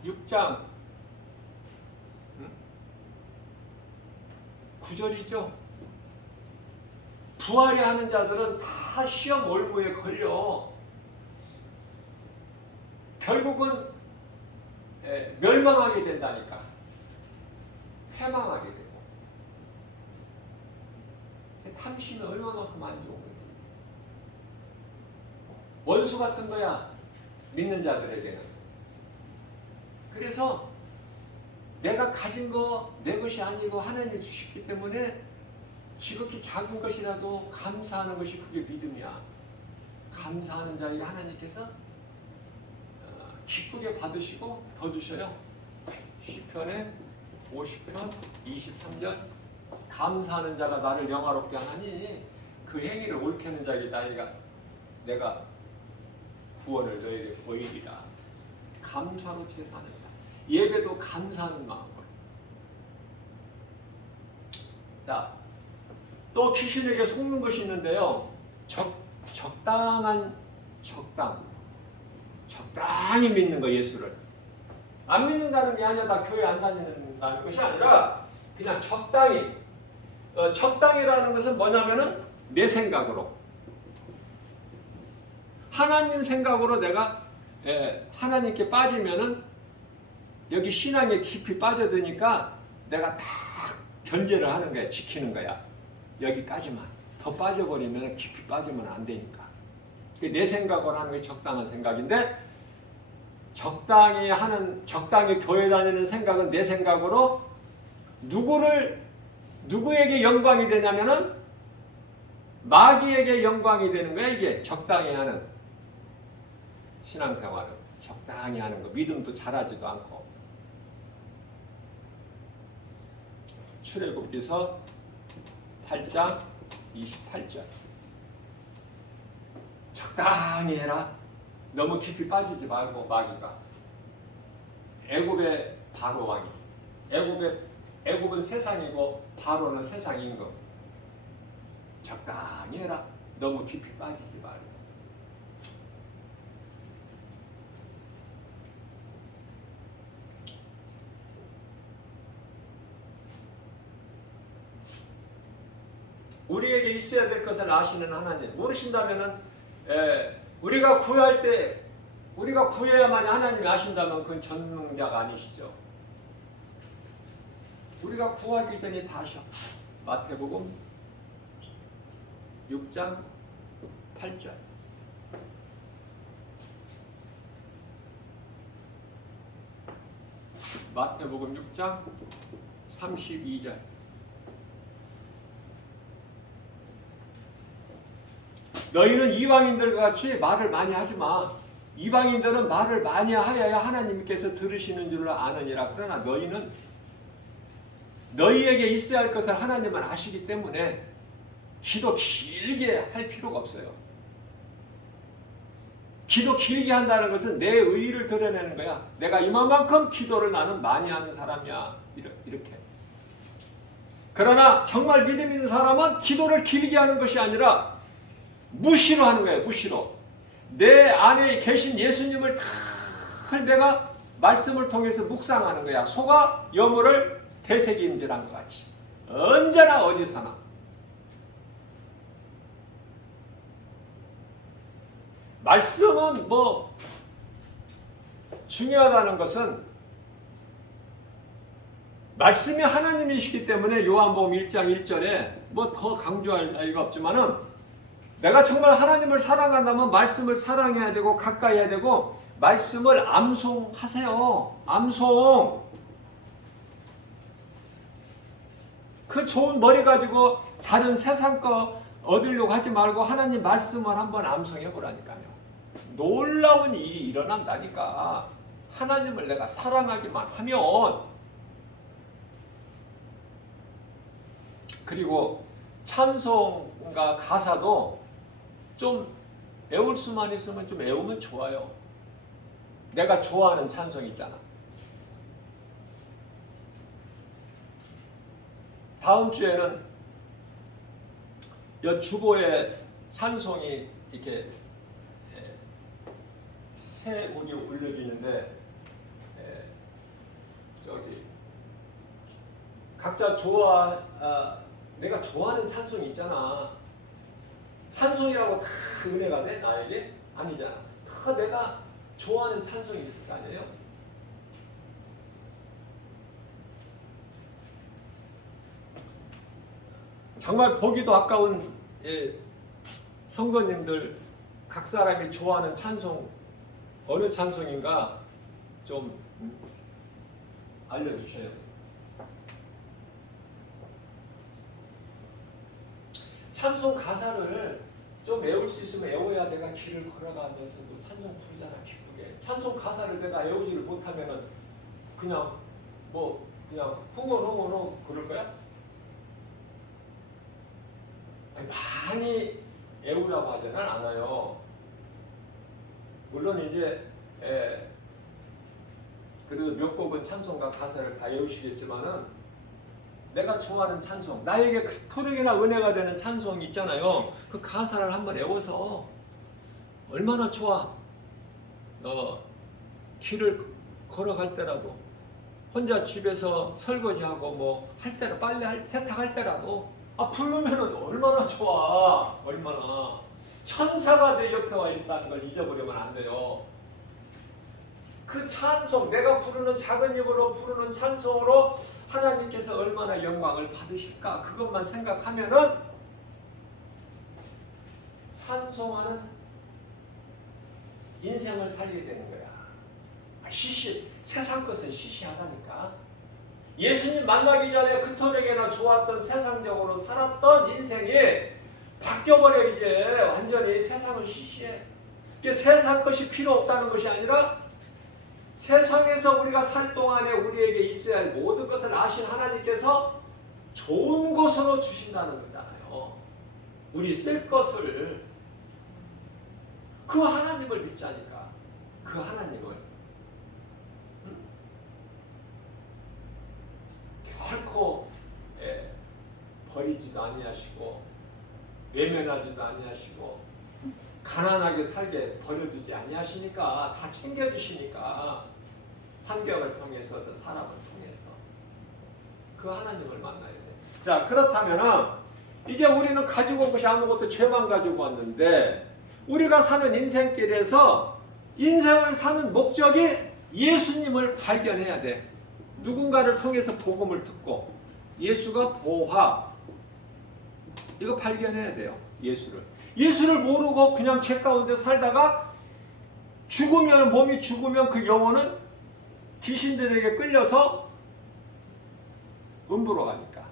6장 9절이죠. 부활해 하는 자들은 다 시험 올무에 걸려. 결국은 멸망하게 된다니까. 패망하게 되고. 탐심이 얼마만큼 안 좋은 거야. 원수 같은 거야. 믿는 자들에게는. 그래서 내가 가진 거 내 것이 아니고 하나님이 주셨기 때문에 지극히 작은 것이라도 감사하는 것이 그게 믿음이야. 감사하는 자에게 하나님께서 기쁘게 받으시고 더 주셔요. 시편에 50편 23절 감사하는 자가 나를 영화롭게 하나니 그 행위를 옳게 하는 자에게 내가 구원을 너희에게 보이리라. 감사로 제사하는 자. 예배도 감사하는 마음으로. 자, 또 귀신에게 속는 것이 있는데요. 적당히 믿는 거, 예수를. 안 믿는다는 게 아니라 다 교회 안 다니는다는 것이 아니라 그냥 적당히. 적당히라는 것은 뭐냐면은 내 생각으로. 하나님 생각으로 내가 하나님께 빠지면은 여기 신앙에 깊이 빠져드니까 내가 다 견제를 하는 거야. 지키는 거야. 여기까지만. 더 빠져버리면 깊이 빠지면 안 되니까. 내 생각으로 하는 게 적당한 생각인데 적당히 교회 다니는 생각은 내 생각으로 누구에게 영광이 되냐면은 마귀에게 영광이 되는 거야. 이게 적당히 하는 신앙생활은. 적당히 하는 거. 믿음도 잘하지도 않고. 출애굽기서 8장 28절. 적당히 해라. 너무 깊이 빠지지 말고 마귀가. 애굽의 바로 왕이. 애굽은 세상이고 바로는 세상 임금. 적당히 해라. 너무 깊이 빠지지 말고. 우리에게 있어야 될 것을 아시는 하나님. 모르신다면은 우리가 구할 때 우리가 구해야만 하나님이 아신다면 그건 전능자가 아니시죠. 우리가 구하기 전에 다 아셔. 마태복음 6장 8절. 마태복음 6장 32절. 너희는 이방인들과 같이 말을 많이 하지 마. 이방인들은 말을 많이 하여야 하나님께서 들으시는 줄을 아느니라. 그러나 너희는 너희에게 있어야 할 것을 하나님은 아시기 때문에 기도 길게 할 필요가 없어요. 기도 길게 한다는 것은 내 의의를 드러내는 거야. 내가 이만큼 기도를 나는 많이 하는 사람이야. 이렇게. 그러나 정말 믿음 있는 사람은 기도를 길게 하는 것이 아니라 무시로 하는 거예요. 무시로. 내 안에 계신 예수님을 다 내가 말씀을 통해서 묵상하는 거야. 소가 여물을 되새김질한 것 같이. 언제나 어디서나. 말씀은 중요하다는 것은 말씀이 하나님이시기 때문에 요한복음 1장 1절에 더 강조할 나위가 없지만은 내가 정말 하나님을 사랑한다면 말씀을 사랑해야 되고 가까이 해야 되고 말씀을 암송하세요. 암송. 그 좋은 머리 가지고 다른 세상 거 얻으려고 하지 말고 하나님 말씀을 한번 암송해 보라니까요. 놀라운 일이 일어난다니까. 하나님을 내가 사랑하기만 하면. 그리고 찬송과 가사도 좀 외울 수만 있으면 좀 외우면 좋아요. 내가 좋아하는 찬송 있잖아. 다음 주에는 주보에 찬송이 이렇게 새 문이 올려지는데 각자 내가 좋아하는 찬송이 있잖아. 찬송이라고 다 은혜가 돼? 나에게? 아니잖아. 다 내가 좋아하는 찬송이 있을 거 아니에요? 정말 보기도 아까운 성도님들 각 사람이 좋아하는 찬송 어느 찬송인가 좀 알려주세요. 찬송 가사를 좀 외울 수 있으면 외워야 내가 길을 걸어가면서도 찬송 부르잖아, 기쁘게. 찬송 가사를 내가 외우지를 못하면은 그냥 그냥 흥얼흥얼 그럴 거야? 아니, 많이 외우라고 하지는 않아요. 물론 이제 그래도 몇 곡은 찬송가 가사를 다 외우시겠지만은 내가 좋아하는 찬송, 나에게 토력이나 은혜가 되는 찬송 있잖아요. 그 가사를 한번 외워서 얼마나 좋아. 길을 걸어갈 때라도, 혼자 집에서 설거지하고 뭐 할 때라, 세탁할 때라도 부르면은 얼마나 좋아. 얼마나. 천사가 내 옆에 와 있다는 걸 잊어버리면 안 돼요. 그 찬송, 내가 부르는 작은 입으로 부르는 찬송으로 하나님께서 얼마나 영광을 받으실까? 그것만 생각하면은 찬송하는 인생을 살게 되는 거야. 세상 것은 시시하다니까. 예수님 만나기 전에 그토록이나 좋았던 세상적으로 살았던 인생이 바뀌어버려. 이제 완전히 세상은 시시해. 세상 것이 필요 없다는 것이 아니라 세상에서 우리가 살 동안에 우리에게 있어야 할 모든 것을 아신 하나님께서 좋은 것으로 주신다는 거잖아요. 우리 쓸 것을, 그 하나님을 믿자니까. 그 하나님을 결코 버리지도 아니하시고 외면하지도 아니하시고 가난하게 살게 버려두지 아니하시니까, 다 챙겨주시니까, 환경을 통해서 어떤 사람을 통해서 그 하나님을 만나야 돼. 자, 그렇다면은 이제 우리는 가지고 온 것이 아무것도 죄만 가지고 왔는데, 우리가 사는 인생길에서 인생을 사는 목적이 예수님을 발견해야 돼. 누군가를 통해서 복음을 듣고 예수가 보화, 이거 발견해야 돼요. 예수를 모르고 그냥 죄 가운데 살다가 죽으면, 몸이 죽으면 그 영혼은 귀신들에게 끌려서 음부로 가니까.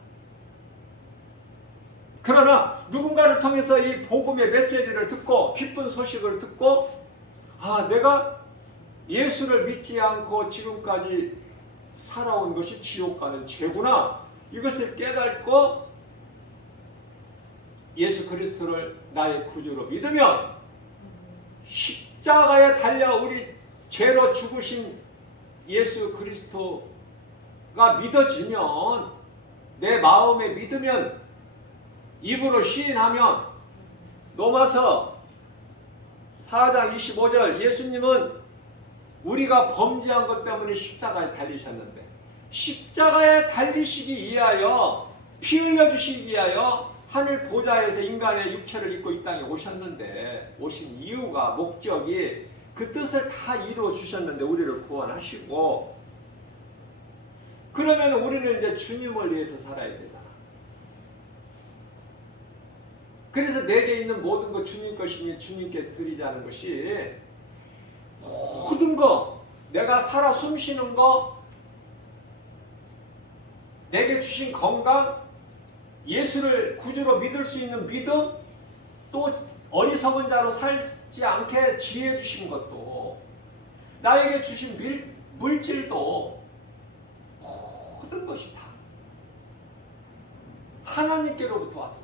그러나 누군가를 통해서 이 복음의 메시지를 듣고 기쁜 소식을 듣고, 내가 예수를 믿지 않고 지금까지 살아온 것이 지옥 가는 죄구나, 이것을 깨닫고 예수 그리스도를 나의 구주로 믿으면, 십자가에 달려 우리 죄로 죽으신 예수 그리스도가 믿어지면, 내 마음에 믿으면, 입으로 시인하면, 로마서 4장 25절, 예수님은 우리가 범죄한 것 때문에 십자가에 달리셨는데, 십자가에 달리시기 위하여, 피 흘려주시기 위하여 하늘 보좌에서 인간의 육체를 입고 이 땅에 오셨는데, 오신 이유가, 목적이 그 뜻을 다 이루어 주셨는데 우리를 구원하시고, 그러면 우리는 이제 주님을 위해서 살아야 되잖아. 그래서 내게 있는 모든 것 주님 것이니 주님께 드리자는 것이, 모든 거, 내가 살아 숨쉬는 거, 내게 주신 건강, 예수를 구주로 믿을 수 있는 믿음, 또 어리석은 자로 살지 않게 지혜 주신 것도, 나에게 주신 물질도, 모든 것이 다 하나님께로부터 왔어.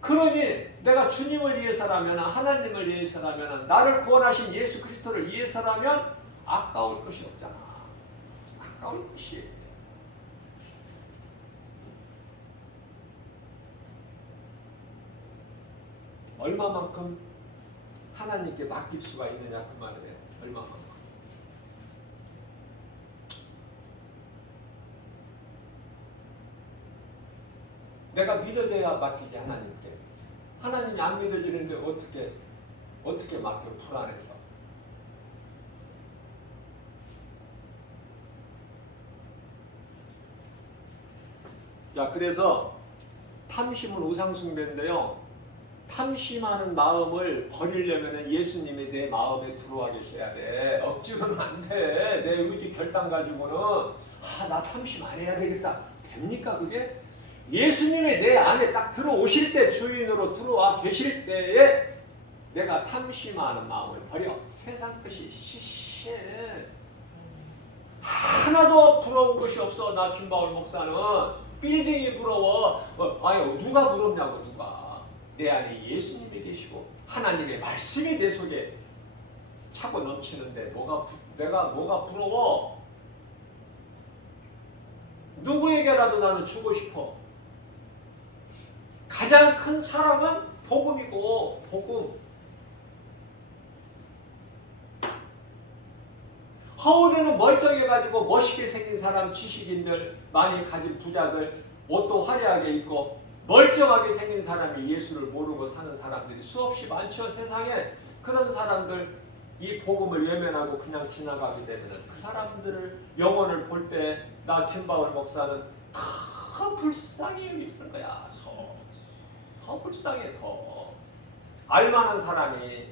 그러니 내가 주님을 위해서라면, 하나님을 위해서라면, 나를 구원하신 예수 그리스도를 위해서라면 아까울 것이 없잖아. 아까울 것이. 얼마만큼 하나님께 맡길 수가 있느냐, 그 말이에요. 얼마만큼. 내가 믿어져야 맡기지, 하나님께. 하나님이 안 믿어지는데 어떻게 맡겨, 불안해서. 자, 그래서 탐심은 우상숭배인데요, 탐심하는 마음을 버리려면 예수님이 내 마음에 들어와 계셔야 돼. 억지로는 안 돼. 내 의지 결단 가지고는 나 탐심 안 해야 되겠다, 됩니까 그게? 예수님이 내 안에 딱 들어오실 때, 주인으로 들어와 계실 때에 내가 탐심하는 마음을 버려. 세상 것이 시시해. 하나도 부러운 것이 없어. 나 김바울 목사는 빌딩이 부러워. 아니 누가 부럽냐고. 누가. 내 안에 예수님이 계시고 하나님의 말씀이 내 속에 차고 넘치는데 내가 뭐가 부러워. 누구에게라도 나는 주고 싶어. 가장 큰 사랑은 복음이고, 복음. 허우대는 멀쩡해가지고 멋있게 생긴 사람, 지식인들, 많이 가진 부자들, 옷도 화려하게 입고 멀쩡하게 생긴 사람이 예수를 모르고 사는 사람들이 수없이 많죠. 세상에. 그런 사람들 이 복음을 외면하고 그냥 지나가게 되면 그 사람들을 영혼을 볼 때 나 김바울 목사는 더 불쌍히 여기는 거야. 더 불쌍해. 더 알만한 사람이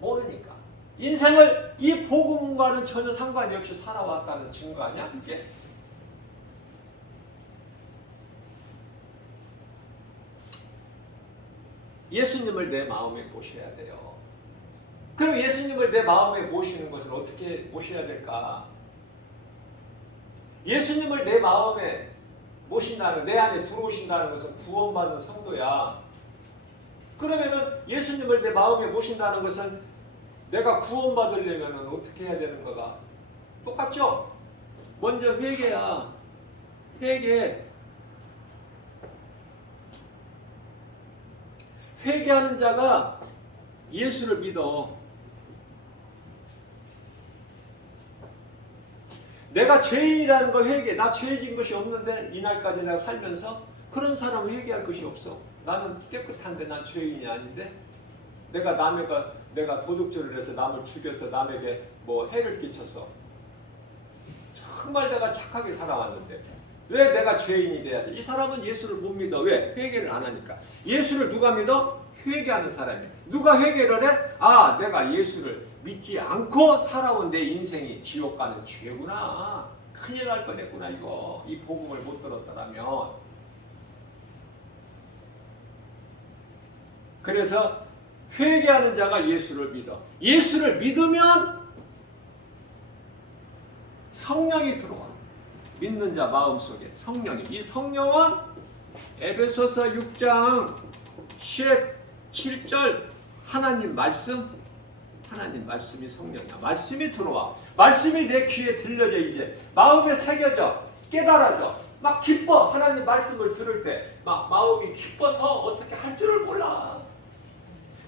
모르니까 인생을 이 복음과는 전혀 상관이 없이 살아왔다는 증거 아니야 그게? 예수님을 내 마음에 모셔야 돼요. 그럼 예수님을 내 마음에 모시는 것을 어떻게 모셔야 될까? 예수님을 내 마음에 모신다는, 내 안에 들어오신다는 것은 구원받는 성도야. 그러면은 예수님을 내 마음에 모신다는 것은 내가 구원받으려면 어떻게 해야 되는 거가 똑같죠? 먼저 회개야. 회개. 회개하는 자가 예수를 믿어. 내가 죄인이라는 걸 회개. 나 죄진 것이 없는데 이날까지 내가 살면서 그런 사람은 회개할 것이 없어. 나는 깨끗한데 난 죄인이 아닌데 내가 도둑질을 해서 남을 죽여서 남에게 뭐 해를 끼쳤어. 정말 내가 착하게 살아왔는데 왜 내가 죄인이 돼야 돼? 이 사람은 예수를 못 믿어. 왜? 회개를 안 하니까. 예수를 누가 믿어? 회개하는 사람이야. 누가 회개를 해? 아, 내가 예수를 믿지 않고 살아온 내 인생이 지옥 가는 죄구나. 큰일 날 뻔했구나 이거. 이 복음을 못 들었더라면. 그래서 회개하는 자가 예수를 믿어. 예수를 믿으면 성령이 들어와. 믿는 자 마음속에 성령이. 이 성령은 에베소서 6장 17절 하나님 말씀이 성령이야. 말씀이 들어와. 말씀이 내 귀에 들려져. 이제 마음에 새겨져. 깨달아져. 막 기뻐. 하나님 말씀을 들을 때 막 마음이 기뻐서 어떻게 할 줄을 몰라.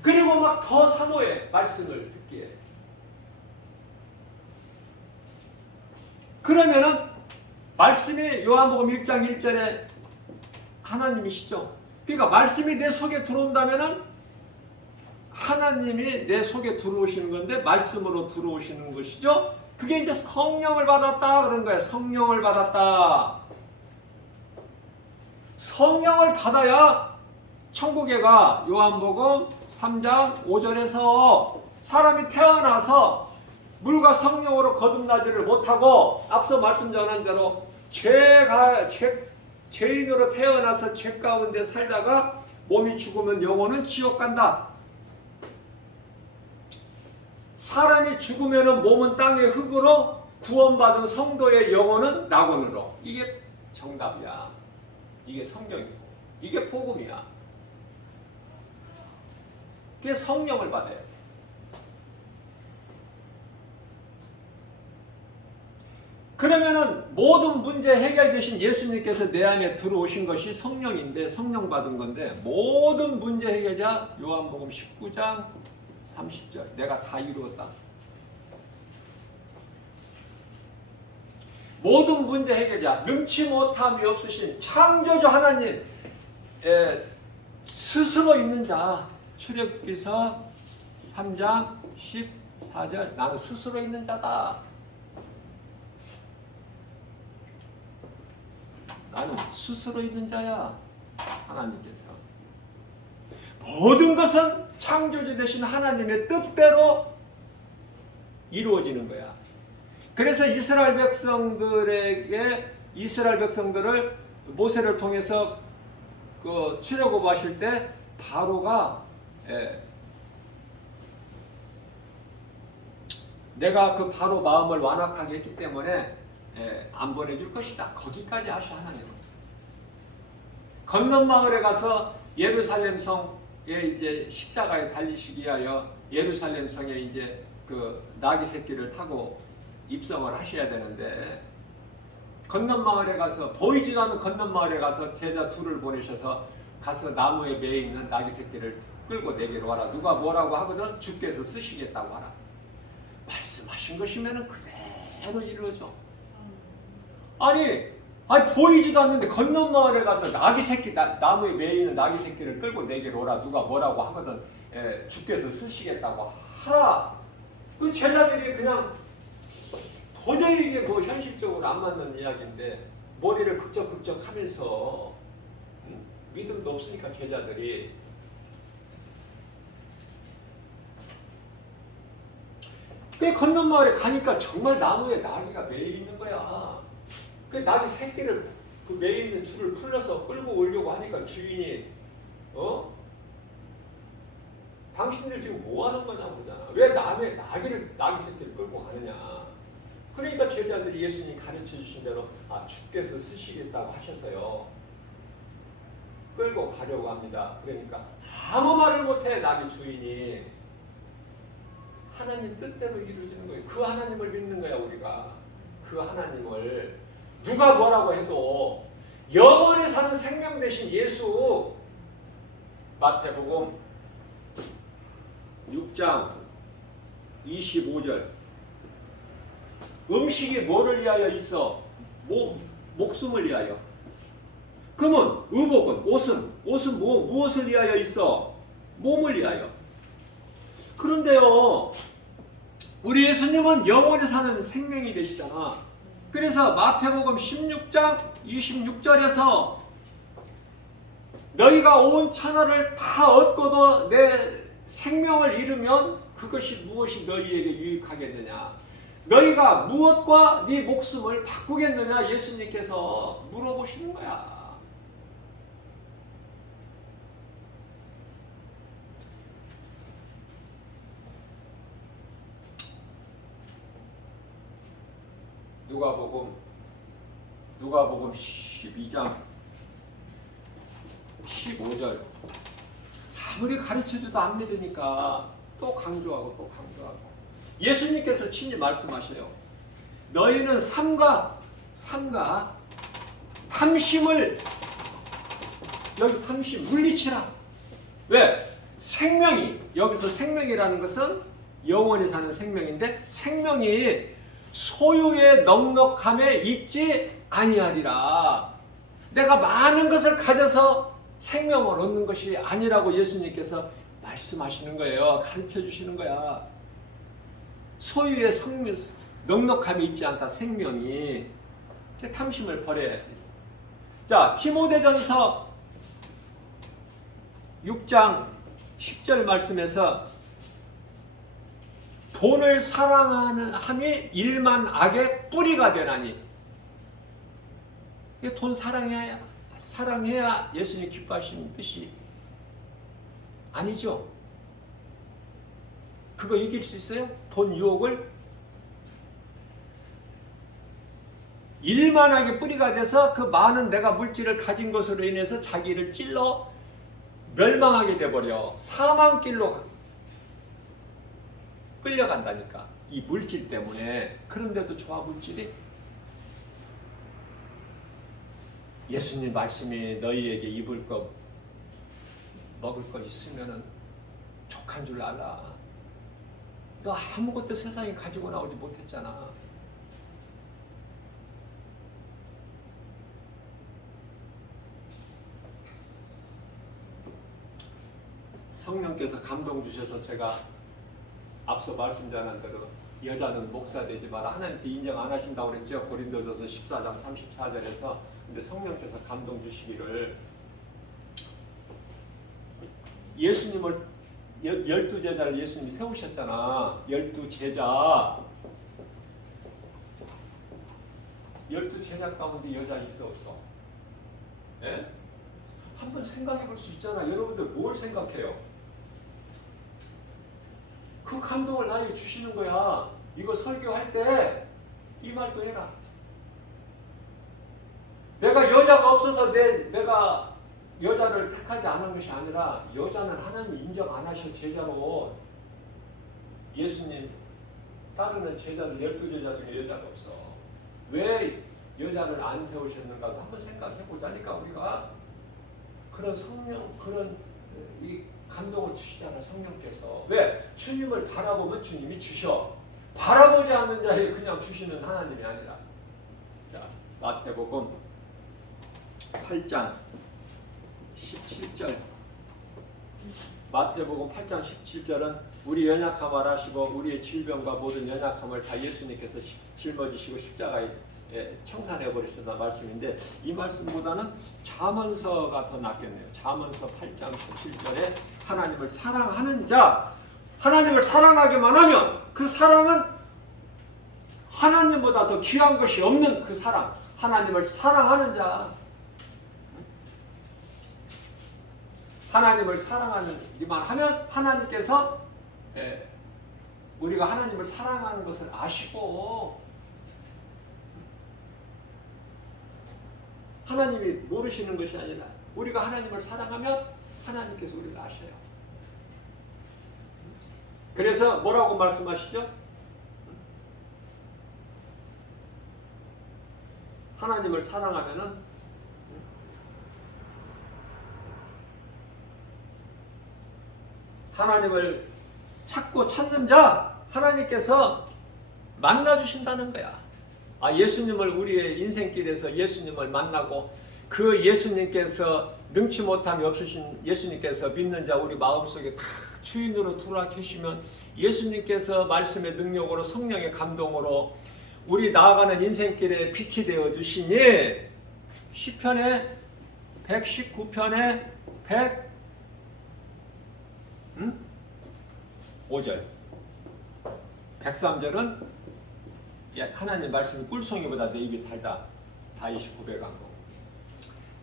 그리고 막 더 사모해. 말씀을 듣기에. 그러면은 말씀이 요한복음 1장 1절에 하나님이시죠. 그러니까 말씀이 내 속에 들어온다면은 하나님이 내 속에 들어오시는 건데 말씀으로 들어오시는 것이죠. 그게 이제 성령을 받았다 그런 거예요. 성령을 받았다. 성령을 받아야 천국에 가. 요한복음 3장 5절에서 사람이 태어나서 물과 성령으로 거듭나지를 못하고 앞서 말씀 전한 대로 죄인으로 태어나서 죄 가운데 살다가 몸이 죽으면 영혼은 지옥 간다. 사람이 죽으면 몸은 땅의 흙으로, 구원받은 성도의 영혼은 낙원으로. 이게 정답이야. 이게 성경이고 이게 복음이야. 그게 성령을 받아야 돼. 그러면은 모든 문제 해결되신 예수님께서 내 안에 들어오신 것이 성령인데, 성령 받은 건데, 모든 문제 해결자 요한복음 19장 30절 내가 다 이루었다. 모든 문제 해결자, 능치 못함이 없으신 창조주 하나님 스스로 있는 자. 출애굽기서 3장 14절 나는 스스로 있는 자다. 나는 스스로 있는 자야. 하나님께서 모든 것은 창조주 되신 하나님의 뜻대로 이루어지는 거야. 그래서 이스라엘 백성들을 모세를 통해서 그 출애굽하실 때 바로가 내가 그 바로 마음을 완악하게 했기 때문에 안 보내줄 것이다. 거기까지 하셔 하나님은. 건넌 마을에 가서 예루살렘 성에 이제 십자가에 달리시기 위하여 예루살렘 성에 이제 그 나귀 새끼를 타고 입성을 하셔야 되는데 건넌 마을에 가서 보이지도 않는 건넌 마을에 가서 제자 둘을 보내셔서 가서 나무에 매여 있는 나귀 새끼를 끌고 내게로 와라. 누가 뭐라고 하거든 주께서 쓰시겠다고 하라. 말씀하신 것이면은 그대로 이루어져. 아니 보이지도 않는데 건넌 마을에 가서 나귀 새끼 나무에 매여 있는 나귀 새끼를 끌고 내게로 오라. 누가 뭐라고 하거든 주께서 쓰시겠다고 하라. 그 제자들이 그냥 도저히 이게 뭐 현실적으로 안 맞는 이야기인데 머리를 극적극적 하면서 믿음도 없으니까 제자들이 그 건넌 마을에 가니까 정말 나무에 나귀가 매여 있는 거야. 그 나귀 새끼를 그 매여 있는 줄을 풀러서 끌고 오려고 하니까 주인이 당신들 지금 뭐 하는 거냐 그러잖아. 왜 나귀 새끼를 끌고 가느냐. 그러니까 제자들이 예수님이 가르쳐 주신 대로 주께서 쓰시겠다고 하셔서요. 끌고 가려고 합니다. 그러니까 아무 말을 못해 나귀 주인이. 하나님 뜻대로 이루어지는 거예요. 그 하나님을 믿는 거야 우리가. 그 하나님을 누가 뭐라고 해도 영원히 사는 생명 되신 예수. 마태복음 6장 25절. 음식이 뭐를 위하여 있어? 목숨을 위하여. 그러면 의복은 옷은 무엇을 위하여 있어? 몸을 위하여. 그런데요, 우리 예수님은 영원히 사는 생명이 되시잖아. 그래서 마태복음 16장 26절에서 너희가 온 천하를 다 얻고도 내 생명을 잃으면 그것이 무엇이 너희에게 유익하게 되냐? 너희가 무엇과 네 목숨을 바꾸겠느냐? 예수님께서 물어보시는 거야. 누가복음 12장 15절. 아무리 가르쳐줘도 안 믿으니까 또 강조하고. 예수님께서 친히 말씀하셔요. 너희는 삼가 탐심을 여기 탐심 물리치라. 왜? 생명이 여기서 생명이라는 것은 영원히 사는 생명인데 생명이 소유의 넉넉함에 있지 아니하리라. 내가 많은 것을 가져서 생명을 얻는 것이 아니라고 예수님께서 말씀하시는 거예요. 가르쳐 주시는 거야. 소유의 넉넉함이 있지 않다. 생명이. 탐심을 버려야지. 자, 디모데전서 6장 10절 말씀에서 돈을 사랑하는 함이 일만 악의 뿌리가 되나니. 돈 사랑해야 예수님 기뻐하시는 뜻이 아니죠. 그거 이길 수 있어요? 돈 유혹을? 일만 악의 뿌리가 돼서 그 많은 내가 물질을 가진 것으로 인해서 자기를 찔러 멸망하게 돼버려. 사망길로 끌려간다니까. 이 물질 때문에. 그런데도 좋아 물질이? 예수님 말씀이 너희에게 입을 것 먹을 것 있으면은 족한 줄 알아. 너 아무것도 세상에 가지고 나오지 못했잖아. 성령께서 감동 주셔서 제가 앞서 말씀드린 대로 여자는 목사 되지 마라. 하나님께 인정 안 하신다고 그랬죠. 고린도전서 14장 34절에서. 근데 성령께서 감동 주시기를 예수님을 12제자를 예수님이 세우셨잖아. 12제자. 12제자 가운데 여자 있어 없어? 예? 한번 생각해 볼 수 있잖아. 여러분들 뭘 생각해요? 그 감동을 나에게 주시는 거야. 이거 설교할 때 이 말도 해라. 내가 여자가 없어서 내가 여자를 택하지 않은 것이 아니라 여자는 하나님이 인정 안 하셔 제자로. 예수님 따르는 제자들 12제자 중에 여자가 없어. 왜 여자를 안 세우셨는가도 한번 생각해 보자니까 우리가. 그런 성령, 그런 이 감동을 주시잖아 성령께서. 왜? 주님을 바라보면 주님이 주셔. 바라보지 않는 자에게 그냥 주시는 하나님이 아니라. 자, 마태복음 8장 17절. 마태복음 8장 17절은 우리 연약함을 아시고 우리의 질병과 모든 연약함을 다 예수님께서 짊어지시고 십자가에 청산해 버리셨다 말씀인데, 이 말씀보다는 잠언서가 더 낫겠네요. 잠언서 8장 17절에 하나님을 사랑하는 자, 하나님을 사랑하기만 하면 그 사랑은 하나님보다 더 귀한 것이 없는 그 사랑, 하나님을 사랑하는 자, 하나님을 사랑하는 이만 하면 하나님께서 우리가 하나님을 사랑하는 것을 아시고, 하나님이 모르시는 것이 아니라 우리가 하나님을 사랑하면 하나님께서 우리를 아셔요. 그래서 뭐라고 말씀하시죠? 하나님을 사랑하면은 하나님을 찾고 찾는 자 하나님께서 만나주신다는 거야. 예수님을 우리의 인생길에서 예수님을 만나고 그 예수님께서 능치 못함이 없으신 예수님께서 믿는 자 우리 마음속에 다 주인으로 들어와 계시면 예수님께서 말씀의 능력으로 성령의 감동으로 우리 나아가는 인생길에 빛이 되어 주시니 시편의 119편의 5절 103절은 하나님 말씀이 꿀송이보다 내 입이 달다. 다윗이 고백한 거.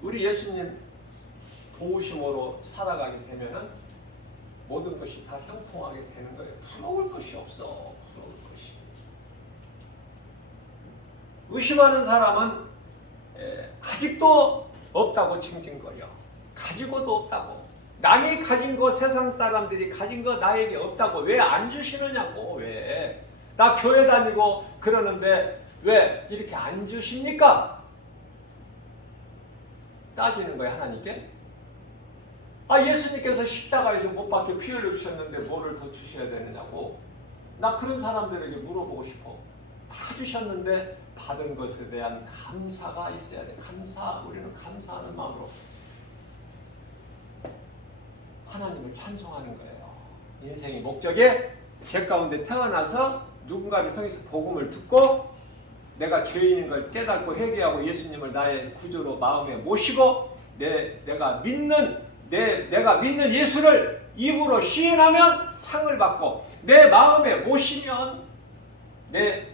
우리 예수님 도우심으로 살아가게 되면은 모든 것이 다 형통하게 되는 거예요. 부러울 것이 없어. 부러울 것이. 의심하는 사람은 아직도 없다고 징징거려. 가지고도 없다고. 남이 가진 거, 세상 사람들이 가진 거 나에게 없다고 왜 안 주시느냐고. 왜? 나 교회 다니고 그러는데 왜 이렇게 안 주십니까? 따지는 거야 하나님께. 예수님께서 십자가에서 못 박혀 피 흘려 주셨는데 뭐를 더 주셔야 되느냐고. 나 그런 사람들에게 물어보고 싶어. 다 주셨는데 받은 것에 대한 감사가 있어야 돼. 감사. 우리는 감사하는 마음으로 하나님을 찬송하는 거예요. 인생의 목적에 죄 가운데 태어나서 누군가를 통해서 복음을 듣고 내가 죄인인 걸 깨닫고 회개하고 예수님을 나의 구주로 마음에 모시고 내가 믿는 예수를 입으로 시인하면 상을 받고 내 마음에 모시면 내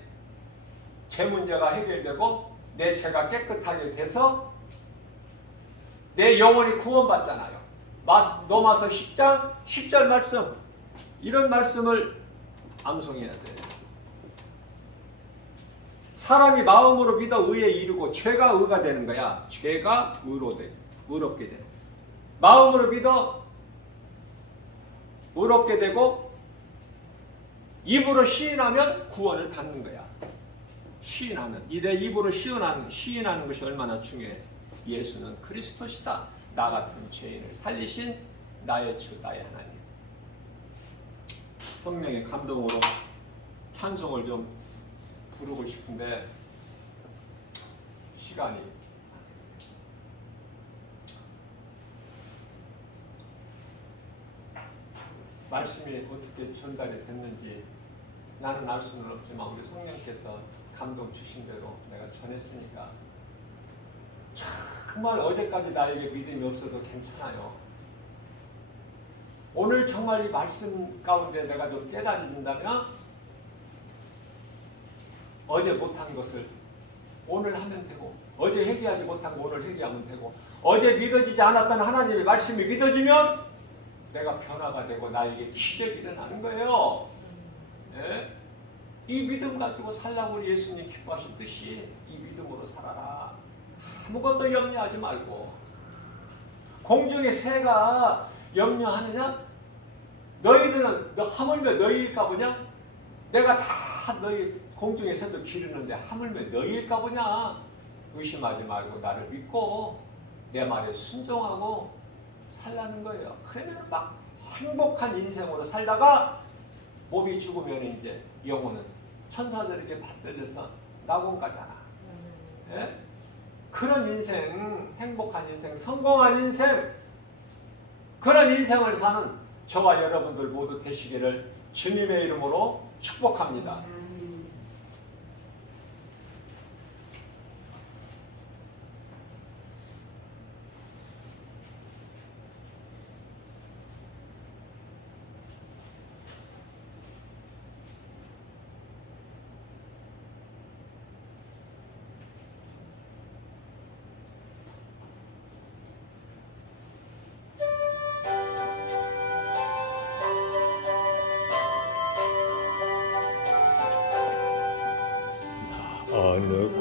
죄 문제가 해결되고 내 죄가 깨끗하게 돼서 내 영혼이 구원받잖아요. 로마서 10장 10절 말씀, 이런 말씀을 암송해야 돼요. 사람이 마음으로 믿어 의에 이르고 죄가 의가 되는 거야. 죄가 의롭게 되는. 마음으로 믿어 의롭게 되고 입으로 시인하면 구원을 받는 거야. 시인하면. 내 입으로 시인하는 것이 얼마나 중요해. 예수는 그리스도시다. 나 같은 죄인을 살리신 나의 주, 나의 하나님. 성령의 감동으로 찬송을 좀 부르고 싶은데 시간이 말씀이 어떻게 전달이 됐는지 나는 알 수는 없지만 우리 성령께서 감동 주신 대로 내가 전했으니까 정말 어제까지 나에게 믿음이 없어도 괜찮아요. 오늘 정말 이 말씀 가운데 내가 좀 깨달아진다면 어제 못한 것을 오늘 하면 되고, 어제 회개하지 못한 거 오늘 회개하면 되고, 어제 믿어지지 않았던 하나님의 말씀이 믿어지면 내가 변화가 되고 나에게 기적이 일어나는 거예요. 예? 이 믿음 가지고 살라고 우리 예수님 기뻐하셨듯이 이 믿음으로 살아라. 아무것도 염려하지 말고. 공중의 새가 염려하느냐? 너희들은 하물며 너희일까 보냐? 내가 다 너희 공중의 새도 기르는데 하물며 너희일까 보냐? 의심하지 말고 나를 믿고 내 말에 순종하고 살라는 거예요. 그러면 막 행복한 인생으로 살다가 몸이 죽으면 이제 영혼은 천사들에게 받들려서 낙원 가잖아. 예? 그런 인생, 행복한 인생, 성공한 인생, 그런 인생을 사는 저와 여러분들 모두 되시기를 주님의 이름으로 축복합니다. 어느